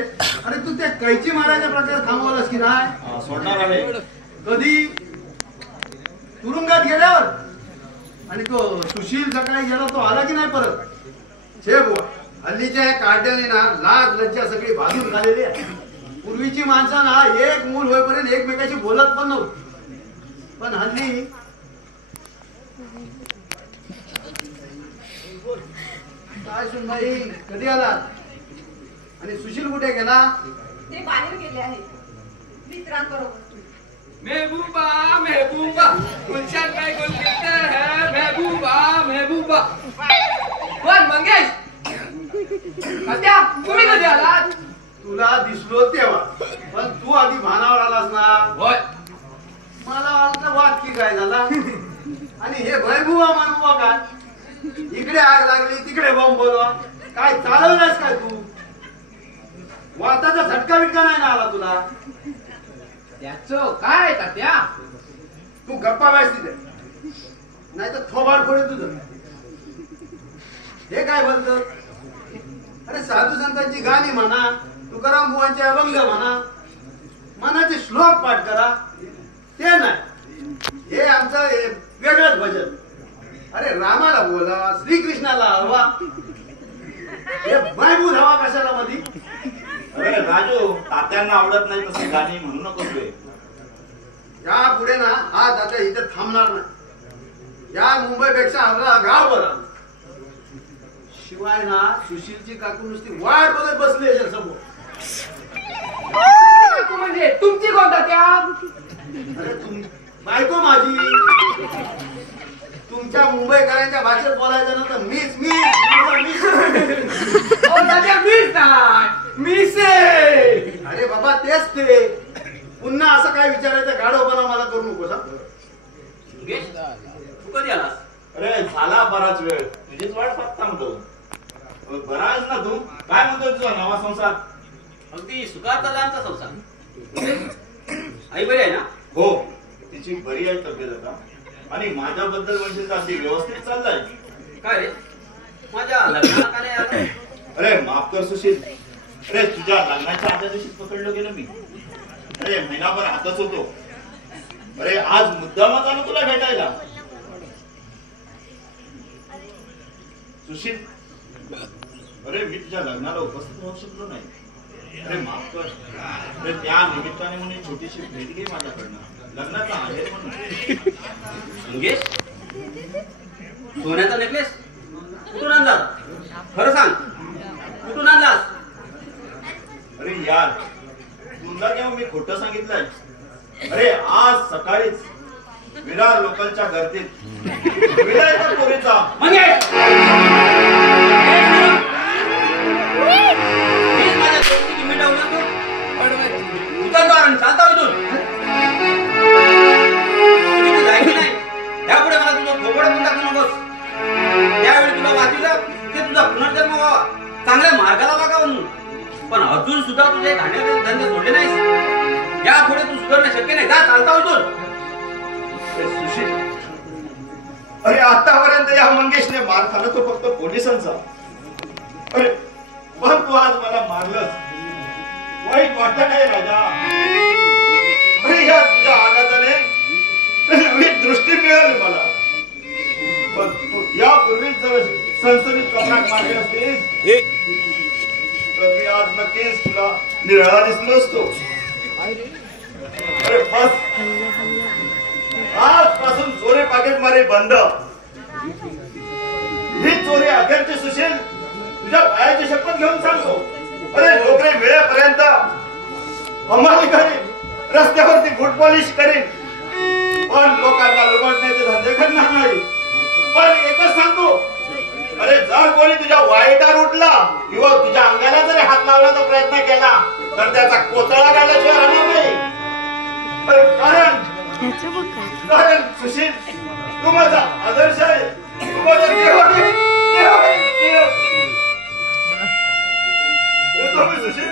अरे तू त्या कैची मारायचा प्रकार थांबवलास की नाही? सोडणार आहे. कधी? तुरुंगात गेल्यावर. आणि तो सुशील सकाळी गेला, तो आला की नाही परत? छे बुवा, हल्लीच्या कार्ट्याने ना लाज लज्जा सगळी भाजून झालेली आहे. पूर्वीची माणसं ना एक मूल होईपर्यंत एकमेकाशी बोलत पण नव्हती, पण हल्ली काय सुनबाई, कधी आला? आणि सुशील कुठे गेला? ते बाहेर गेले आहेत मित्रांबरोबर. महबूबा महबूबा गुलशन काय गुल कहते हैं महबूबा महबूबा. कोण मंगेश? सध्या तुम्ही कधी आलात? तुला दिसलो तेव्हा, पण तू आधी भानावर आलास ना. होय. मला वाटलं वाद की काय झाला. आणि हे भयभुवा मनबुवा काय? इकडे आग लागली, तिकडे बॉम्ब बोलवा. काय चालवलास काय तू? वाताचा झटका बिटका नाही ना आला तुला? त्याचं काय तात्या? तू गप्पा बस तिथे, नाही तर थोबाड फोडे तुझं. हे काय बोलतो? अरे साधू संतांची गाणी म्हणा, तुकाराम बुवांचे अभंग म्हणा, मनाचे श्लोक पाठ करा, ते नाही. हे आमचं वेगळंच भजन. अरे रामाला बोला, श्रीकृष्णाला हवा, हे बायबूल हवा कशाला मधी? अरे राजू, तात्यांना आवडत नाही तसं गाणी म्हणू नकोस रे. या पुढे ना हा तात्या इथे थांबणार नाही. या मुंबईपेक्षा आपला गाव बरा. शिवाय ना सुशीलची काकू नुसती वाट बघत बसली याच्या समोर. काकू म्हणजे तुमची कोण तात्या? अरे बायको माझी. तुमच्या मुंबईकरांच्या भाषेत बोलायचं ना तर मीच अरे बाबा तेच ते. पुन्हा असं काय विचारायचं गाढवपणा मला करू नकोस. तू कधी आलास? अरे झाला बराच वेळ, तुझीच वाट पाहत थांबतो. बरा आहेस ना तू? काय म्हणतोय तुझा नवा संसार? अगदी सुखात चालला आमचा संसार. आई बरी आहे ना? हो, तिची बरी आहे तब्येत आता. आणि माझ्याबद्दल म्हणजे अगदी व्यवस्थित चाललाय. काय रे, माझ्या लग्नाला का नाही आला? अरे माफ कर सुशील. अरे तुझ्या लग्नाच्या आदल्या दिवशी पकडलो गेलो मी. अरे महिनाभर हातच होतो. अरे आज मुद्दामच आलो तुला भेटायला. सुशील, अरे मी तुझ्या लग्नाला उपस्थित राहू शकलो नाही. अरे माफ कर. अरे त्या निमित्ताने म्हणून छोटीशी भेट घे माझ्याकडनं. लग्नाचा आहे म्हणून. मंगेश, सोन्याचा नेकलेस कुठून आणला? खरं सांग, कुठून आणलास? अरे यार, तुला केव्हा मी खोटं सांगितलंय? अरे आज सकाळीच विरार लोकलच्या गर्दीत विरार पोरीचा. मंगेश, माझ्या दोस्तीची मिटवलं तू. उतरतो चालता इथून. जायचं नाही. त्यापुढे मला तुझं थोबड पण टाकू नकोस. त्यावेळी तुला वाचलं ते तुझा पुनर्जन्म व्हावा, चांगल्या मार्गाला लागावा म्हणून. पण अजून सुद्धा तुझे घाण्याचे धंदे सोडले नाहीस. यापुढे तू सुधारणं शक्य नाही. जा, चालता इथून. सुशील, अरे आतापर्यंत या मंगेशने मार खाल्ला तो फक्त पोलिसांचा. अरे पण तू आज मला मारलंस. वाईट वाटत नाही राजा. अरे या तुझ्या आघाताने नवी दृष्टी मिळाली मला. पण तू यापूर्वीच जर सनसनीत कपडात मारले असतेस तर मी आज नक्कीच तुला निराळा दिसलो असतो. अरे बस, आजपासून चोरी पाकिटमारी बंद. ही चोरी अखेरची सुशील तुझ्या पायाची शपथ घेऊन सांगतो. अरे नोकरी मिळेपर्यंत हमाली करीन, रस्त्यावरती बूट पॉलिश करीन, पण लोकांना लुबाडण्याचे धंदे करणार नाही. पण एकच सांगतो, अरे जर कोणी तुझ्या वाईटावर उठला किंवा तुझ्या अंगाला जरी हात लावण्याचा प्रयत्न केला तर त्याचा कोतळा काढल्याशिवाय राहणार नाही. कारण सुशील तू माझा आदर्श आहे, तू माझा देव आहे. येतो मी सुशील.